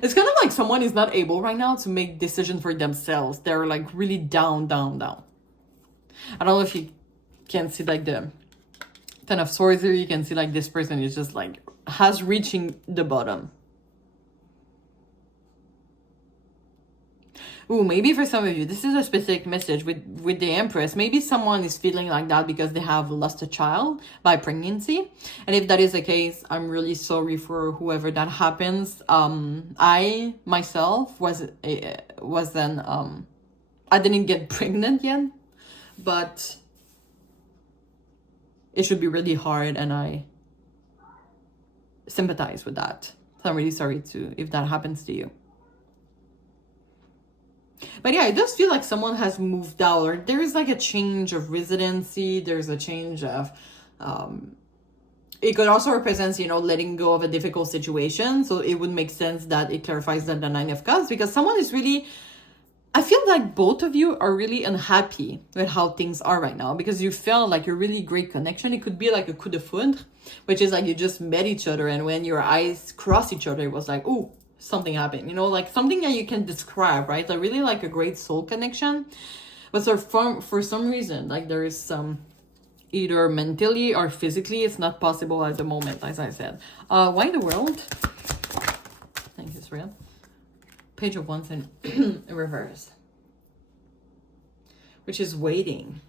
It's kind of like someone is not able right now to make decisions for themselves. They're like really down, down, down. I don't know if you can see like the Ten of Swords here. You can see like this person is just like has reaching the bottom. Ooh, maybe for some of you, this is a specific message with the Empress. Maybe someone is feeling like that because they have lost a child by pregnancy. And if that is the case, I'm really sorry for whoever that happens. I, myself, I didn't get pregnant yet. But it should be really hard, and I sympathize with that. So I'm really sorry if that happens to you. But yeah, it does feel like someone has moved out, or there is like a change of residency. There's a change of, it could also represent, you know, letting go of a difficult situation. So it would make sense that it clarifies that the Nine of Cups, because someone is really, I feel like both of you are really unhappy with how things are right now, because you felt like a really great connection. It could be like a coup de foudre, which is like you just met each other, and when your eyes cross each other, it was like, oh, something happened, you know, like something that you can describe, right? Like really like a great soul connection. But so for some reason, like there is some, either mentally or physically, it's not possible at the moment, as I said. Why the world? I think it's real. Page of Wands in reverse, which is waiting.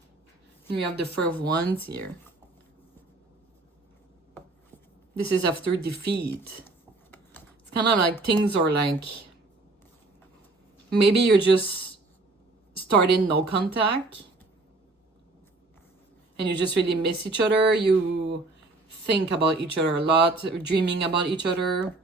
And we have the Four of Wands here. This is after defeat. It's kind of like things are like, maybe you're just starting no contact and you just really miss each other. You think about each other a lot, dreaming about each other.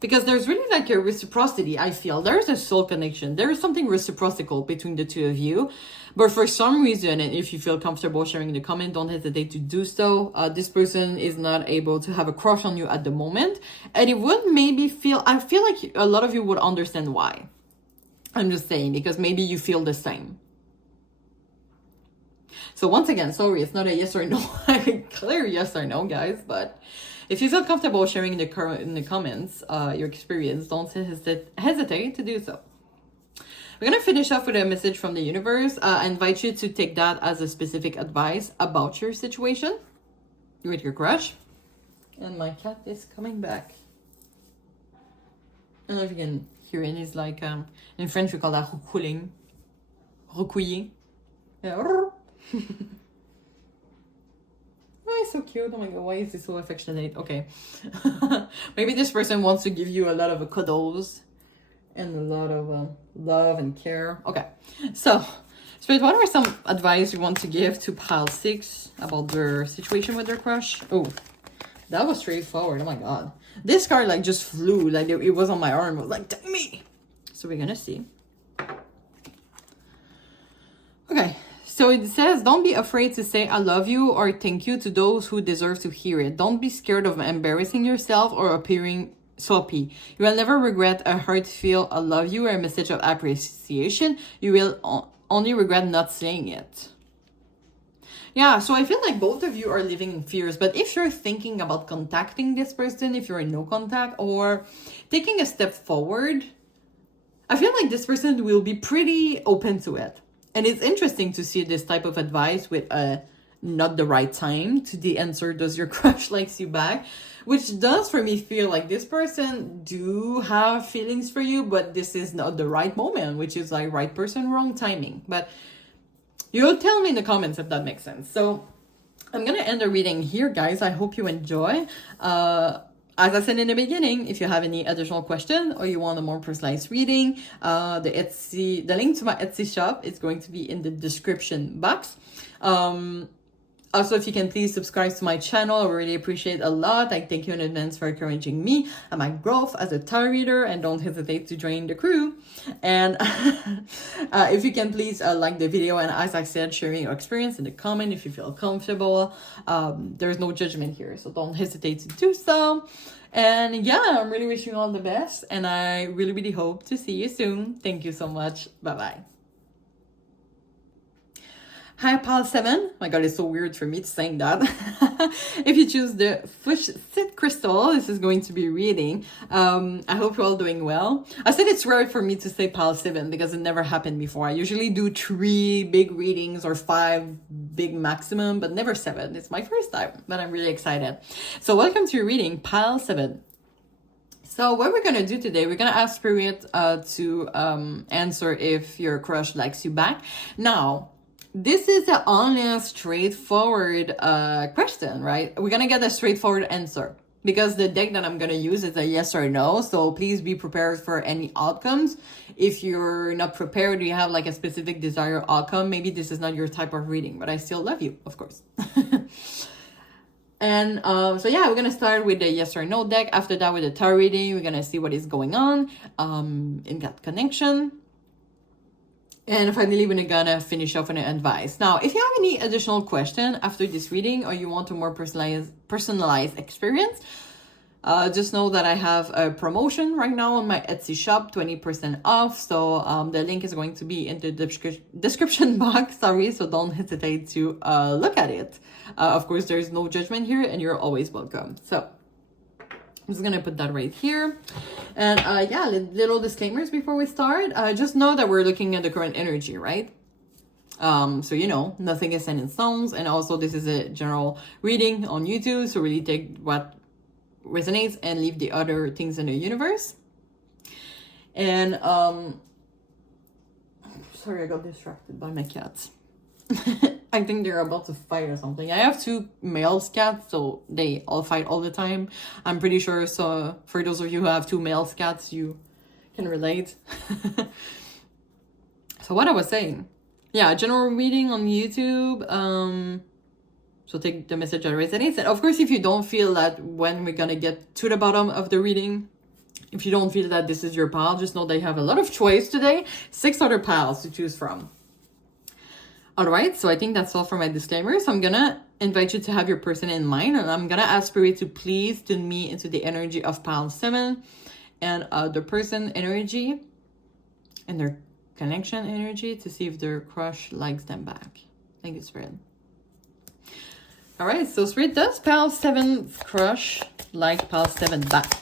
Because there's really like a reciprocity, I feel. There's a soul connection. There is something reciprocal between the two of you. But for some reason, and if you feel comfortable sharing in the comment, don't hesitate to do so. This person is not able to have a crush on you at the moment. And it would maybe feel, I feel like a lot of you would understand why. I'm just saying, because maybe you feel the same. So once again, sorry, it's not a yes or no, clear yes or no, guys, but if you feel comfortable sharing in the comments your experience, don't hesitate to do so. We're going to finish off with a message from the universe. I invite you to take that as a specific advice about your situation with your crush. And my cat is coming back. I don't know if you can hear it. It's like, in French we call that roucouling. Roucouiller. Yeah. Oh, it's so cute. Oh my god, why is this so affectionate? Okay. Maybe this person wants to give you a lot of cuddles and a lot of love and care. Okay. So, Spirit, what are some advice you want to give to pile 6 about their situation with their crush? Oh, that was straightforward. Oh my god. This card like just flew. Like it was on my arm. It was like, dang me. So we're gonna see. Okay. So it says, don't be afraid to say I love you or thank you to those who deserve to hear it. Don't be scared of embarrassing yourself or appearing soppy. You will never regret a heartfelt I love you or a message of appreciation. You will only regret not saying it. Yeah, so I feel like both of you are living in fears. But if you're thinking about contacting this person, if you're in no contact or taking a step forward, I feel like this person will be pretty open to it. And it's interesting to see this type of advice with not the right time to the answer, does your crush likes you back? Which does for me feel like this person do have feelings for you, but this is not the right moment, which is like right person, wrong timing. But you'll tell me in the comments if that makes sense. So I'm going to end the reading here, guys. I hope you enjoy. As I said in the beginning, if you have any additional questions or you want a more precise reading, the link to my Etsy shop is going to be in the description box. Also, if you can please subscribe to my channel, I really appreciate a lot. I thank you in advance for encouraging me and my growth as a tarot reader, and don't hesitate to join the crew. And if you can please like the video, and as I said, sharing your experience in the comment if you feel comfortable. There's no judgment here, so don't hesitate to do so. And yeah, I'm really wishing you all the best, and I really, really hope to see you soon. Thank you so much. Bye-bye. Hi, Pile 7. My god, it's so weird for me to saying that. If you choose the Fuschite crystal, this is going to be reading. I hope you're all doing well. I said it's rare for me to say Pile 7 because it never happened before. I usually do 3 big readings or 5 big maximum, but never 7. It's my first time, but I'm really excited. So welcome to your reading, Pile 7. So what we're going to do today, we're going to ask Spirit to answer if your crush likes you back. Now, this is an honest, straightforward question, right? We're going to get a straightforward answer because the deck that I'm going to use is a yes or no. So please be prepared for any outcomes. If you're not prepared, you have like a specific desired outcome, maybe this is not your type of reading, but I still love you, of course. And so yeah, we're going to start with the yes or no deck. After that, with the tarot reading, we're going to see what is going on in that connection. And finally, we're gonna finish off on an advice. Now, if you have any additional question after this reading, or you want a more personalized experience, just know that I have a promotion right now on my Etsy shop, 20% off. So the link is going to be in the description box. Sorry, so don't hesitate to look at it. Of course, there's no judgment here, and you're always welcome. So I'm just gonna put that right here. And yeah, little disclaimers before we start. Just know that we're looking at the current energy, right? So you know, nothing is set in stones. And also, this is a general reading on YouTube, so really take what resonates and leave the other things in the universe. And sorry, I got distracted by my cats. I think they're about to fight or something. I have 2 male cats, so they all fight all the time. I'm pretty sure, so for those of you who have 2 male cats, you can relate. So what I was saying, yeah, general reading on YouTube. So take the message that resonates. And of course, if you don't feel that when we're gonna get to the bottom of the reading, if you don't feel that this is your pile, just know that you have a lot of choice today. 6 other piles to choose from. All right, so I think that's all for my disclaimers. I'm gonna invite you to have your person in mind, and I'm gonna ask Spirit to please tune me into the energy of pile 7 and the person energy and their connection energy to see if their crush likes them back. Thank you, Spirit. All right, so Spirit, does pile 7's crush like pile 7 back?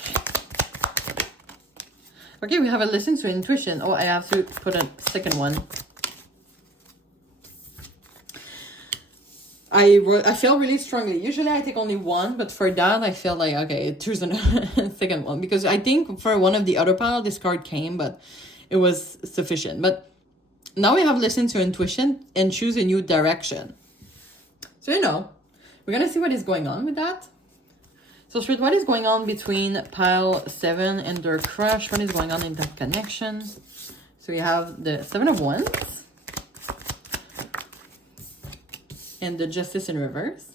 Okay, we have a listen to intuition. Oh, I have to put a second one. I feel really strongly. Usually I take only one, but for that I feel like, okay, choose a second one. Because I think for one of the other pile, this card came, but it was sufficient. But now we have listened to intuition and choose a new direction. So, you know, we're going to see what is going on with that. So, Spirit, what is going on between pile 7 and their crush? What is going on in that connection? So we have the 7 of Wands. And the Justice in reverse.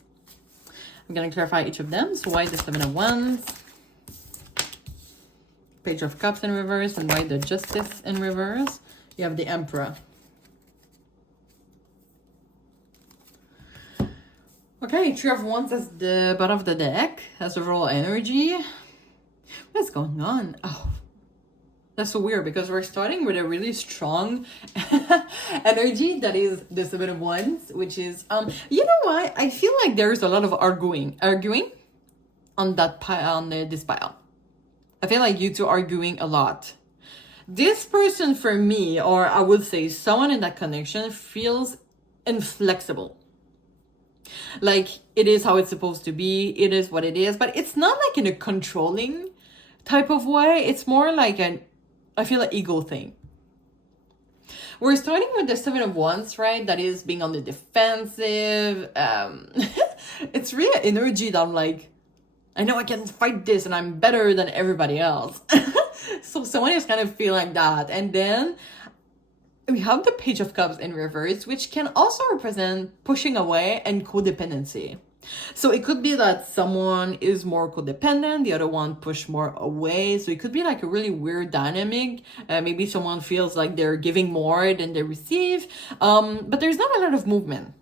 I'm going to clarify each of them. So why the 7 of Wands? Page of Cups in reverse. And why the Justice in reverse? You have the Emperor. Okay, 3 of Wands as the bottom of the deck. As overall energy. What is going on? Oh, that's so weird because we're starting with a really strong energy that is the 7 of Wands, which is, you know what? I feel like there's a lot of arguing on that pile, on this pile. I feel like you two are arguing a lot. This person for me, or I would say someone in that connection, feels inflexible. Like it is how it's supposed to be. It is what it is, but it's not like in a controlling type of way. It's more like I feel an ego thing. We're starting with the 7 of Wands, right? That is being on the defensive. It's really an energy that I'm like, I know I can fight this and I'm better than everybody else. So someone is kind of feeling like that. And then we have the Page of Cups in reverse, which can also represent pushing away and codependency. So it could be that someone is more codependent, the other one push more away. So it could be like a really weird dynamic. Maybe someone feels like they're giving more than they receive. But there's not a lot of movement.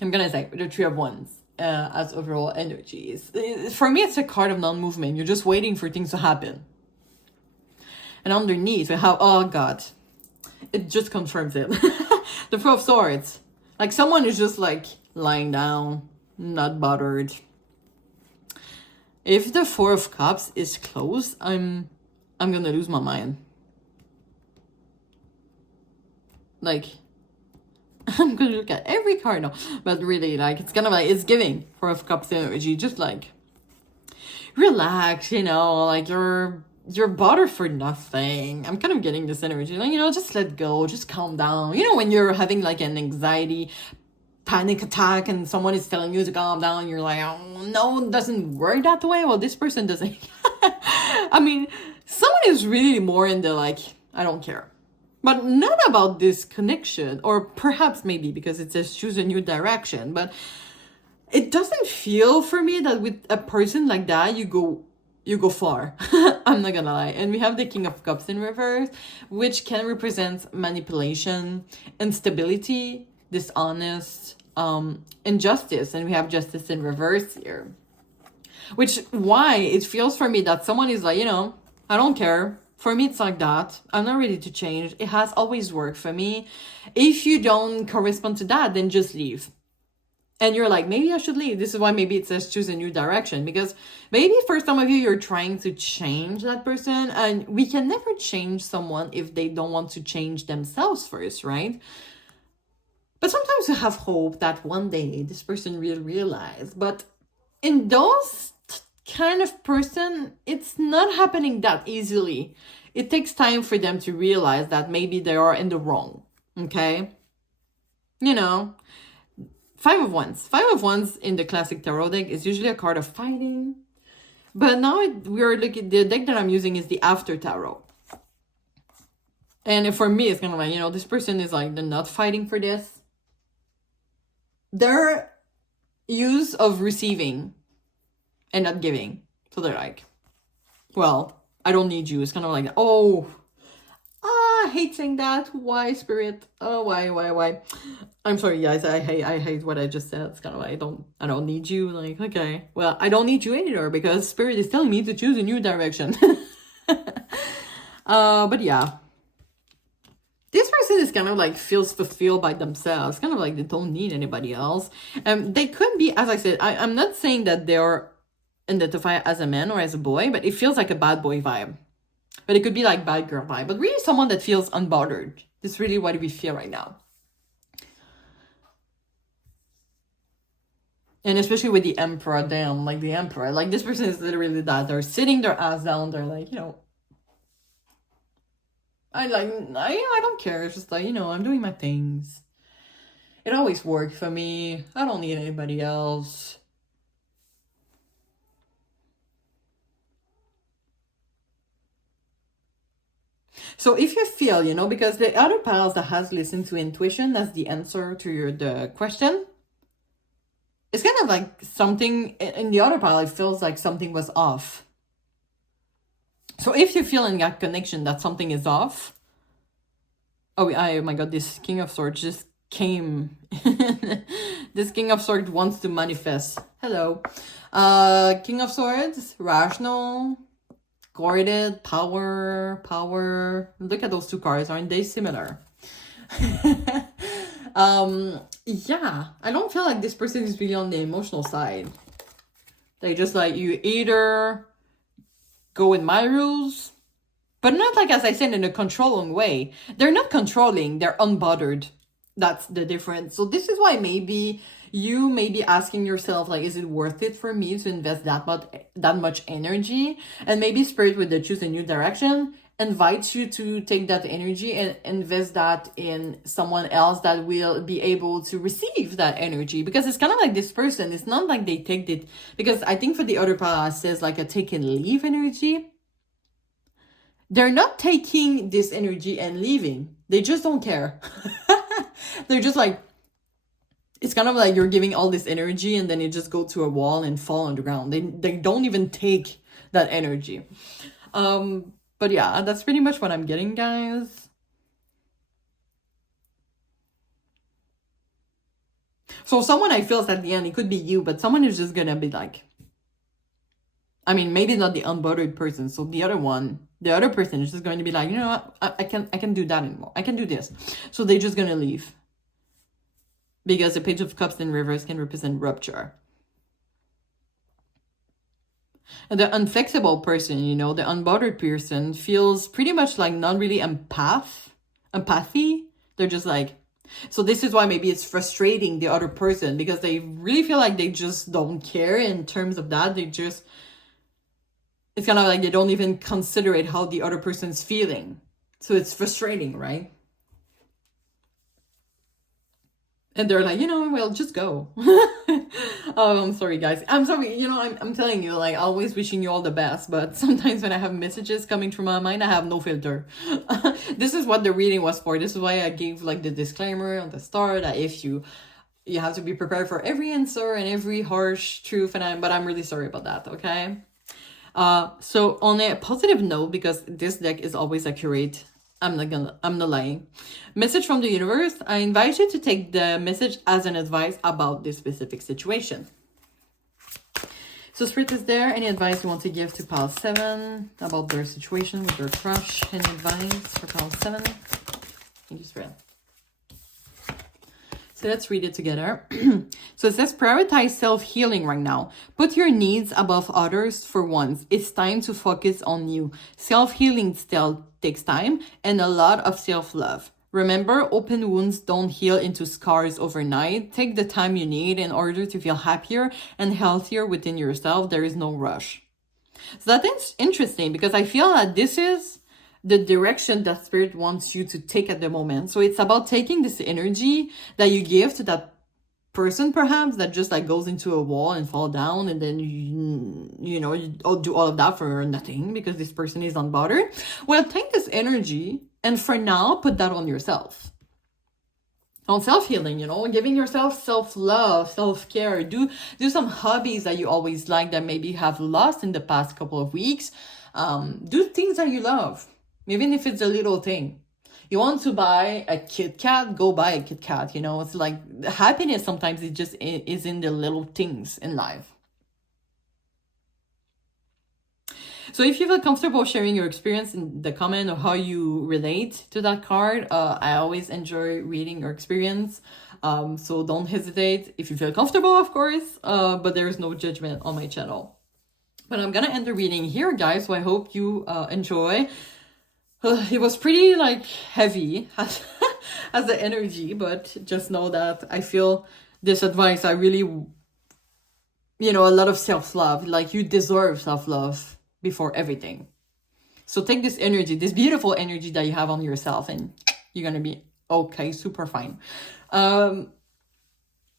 I'm going to say the 3 of Wands as overall energies. For me, it's a card of non-movement. You're just waiting for things to happen. And underneath, we have, oh God, it just confirms it. The 4 of Swords. Like someone is just like lying down. Not bothered. If the 4 of Cups is closed, I'm gonna lose my mind. Like, I'm gonna look at every card now. But really, like, it's kind of like, it's giving 4 of Cups energy. Just like, relax, you know, like you're bothered for nothing. I'm kind of getting this energy. Like, you know, just let go, just calm down. You know, when you're having like an anxiety panic attack and someone is telling you to calm down, you're like, oh no, it doesn't work that way. Well, this person doesn't. I mean, someone is really more in the like, I don't care. But not about this connection, or perhaps maybe because it says choose a new direction. But it doesn't feel for me that with a person like that, you go you go far. I'm not gonna lie. And we have the King of Cups in reverse, which can represent manipulation, instability, dishonest, injustice. And we have justice in reverse here. Which, why it feels for me that someone is like, I don't care. For me, it's like that. I'm not ready to change. It has always worked for me. If you don't correspond to that, then just leave. And you're like, maybe I should leave. This is why maybe it says choose a new direction. Because maybe for some of you, you're trying to change that person. And we can never change someone if they don't want to change themselves first, right? But sometimes you have hope that one day this person will realize. But in those kind of person, it's not happening that easily. It takes time for them to realize that maybe they are in the wrong. Okay? Five of Wands. Five of Wands in the classic tarot deck is usually a card of fighting. But now we're looking, the deck that I'm using is the After Tarot. And for me, it's kind of like, this person is like, they're not fighting for this. Their use of receiving and not giving. So they're like, well, I don't need you. It's kind of like, I hate saying that. Why, Spirit? Oh, why? I'm sorry, guys. I hate what I just said. It's kind of like, I don't need you. Like, okay, well, I don't need you anymore because Spirit is telling me to choose a new direction. But yeah. This person is kind of like feels fulfilled by themselves. Kind of like they don't need anybody else. They could be, as I said, I'm not saying that they're identified as a man or as a boy, but it feels like a bad boy vibe. But it could be like bad girl vibe. But really someone that feels unbothered. That's really what we feel right now. And especially with the Emperor, damn, like the Emperor. Like this person is literally that. They're sitting their ass down. They're like, I don't care. It's just like, I'm doing my things. It always worked for me. I don't need anybody else. So if you feel, because the other piles that has listened to intuition, that's the answer to the question. It's kind of like something in the other pile, it feels like something was off. So if you feel in that connection that something is off, oh my God, this King of Swords just came. This King of Swords wants to manifest. Hello. King of Swords, rational, guarded, power. Look at those two cards. Aren't they similar? Yeah, I don't feel like this person is really on the emotional side. They just like, you either go with my rules, but not like, as I said, in a controlling way. They're not controlling, they're unbothered. That's the difference. So this is why maybe you may be asking yourself, like, is it worth it for me to invest that much energy? And maybe Spirit, with the choose a new direction, invites you to take that energy and invest that in someone else that will be able to receive that energy. Because it's kind of like this person, it's not like they take it, because I think for the other part it says like a take and leave energy. They're not taking this energy and leaving. They just don't care. They're just like, it's kind of like you're giving all this energy and then it just go to a wall and fall on the ground. They don't even take that energy. But yeah, that's pretty much what I'm getting, guys. So someone I feel is at the end, it could be you, but someone is just gonna be like, I mean, maybe not the unbothered person. So the other person is just going to be like, what? I can do that anymore. I can do this. So they're just gonna leave. Because the Page of Cups in reverse can represent rupture. And the unflexible person, the unbothered person feels pretty much like not really empathy. They're just like, so this is why maybe it's frustrating the other person, because they really feel like they just don't care in terms of that. It's kind of like they don't even consider it how the other person's feeling. So it's frustrating, right? And they're like, well, just go. Oh, I'm sorry, guys. I'm sorry. I'm telling you, like, always wishing you all the best. But sometimes when I have messages coming through my mind, I have no filter. This is what the reading was for. This is why I gave, like, the disclaimer at the start that if you have to be prepared for every answer and every harsh truth. But I'm really sorry about that, okay? So on a positive note, because this deck is always accurate, I'm not lying. Message from the universe. I invite you to take the message as an advice about this specific situation. So Spirit, is there any advice you want to give to pile 7 about their situation with their crush? Any advice for pile 7? Thank you, Spirit. So let's read it together. So it says, prioritize self-healing right now. Put your needs above others for once. It's time to focus on you. Self-healing still takes time and a lot of self-love. Remember, open wounds don't heal into scars overnight. Take the time you need in order to feel happier and healthier within yourself. There is no rush. So that's interesting because I feel that this is the direction that Spirit wants you to take at the moment. So it's about taking this energy that you give to that person, perhaps, that just like goes into a wall and fall down, and then you know, you do all of that for nothing because this person is unbothered. Well, take this energy and for now put that on yourself, on self-healing, you know, giving yourself self-love, self-care. Do some hobbies that you always like that maybe you have lost in the past couple of weeks. Do things that you love, even if it's a little thing. You want to buy a Kit Kat, go buy a Kit Kat. You know, it's like happiness sometimes it just is in the little things in life. So if you feel comfortable sharing your experience in the comment or how you relate to that card, I always enjoy reading your experience. So don't hesitate if you feel comfortable, of course, but there is no judgment on my channel. But I'm gonna end the reading here, guys, so I hope you enjoy. It was pretty like heavy as the energy, but just know that I feel this advice, I really, you know, a lot of self-love, like you deserve self-love before everything. So take this energy, this beautiful energy that you have on yourself, and you're gonna be okay, super fine.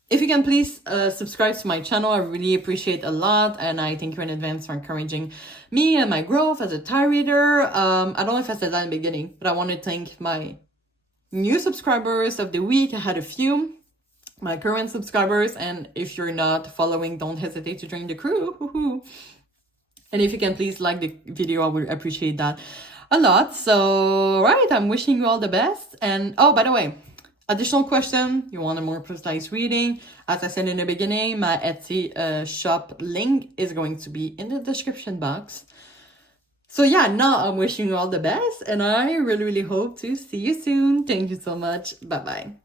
If you can please subscribe to my channel, I really appreciate a lot, and I thank you in advance for encouraging me and my growth as a tarot reader. I don't know if I said that in the beginning, but I want to thank my new subscribers of the week. I had a few, my current subscribers, and if you're not following, don't hesitate to join the crew. And if you can please like the video, I would appreciate that a lot. So, right, I'm wishing you all the best. And, oh, by the way, additional question, you want a more precise reading, as I said in the beginning, my Etsy shop link is going to be in the description box. So yeah, now I'm wishing you all the best, and I really hope to see you soon. Thank you so much. Bye-bye.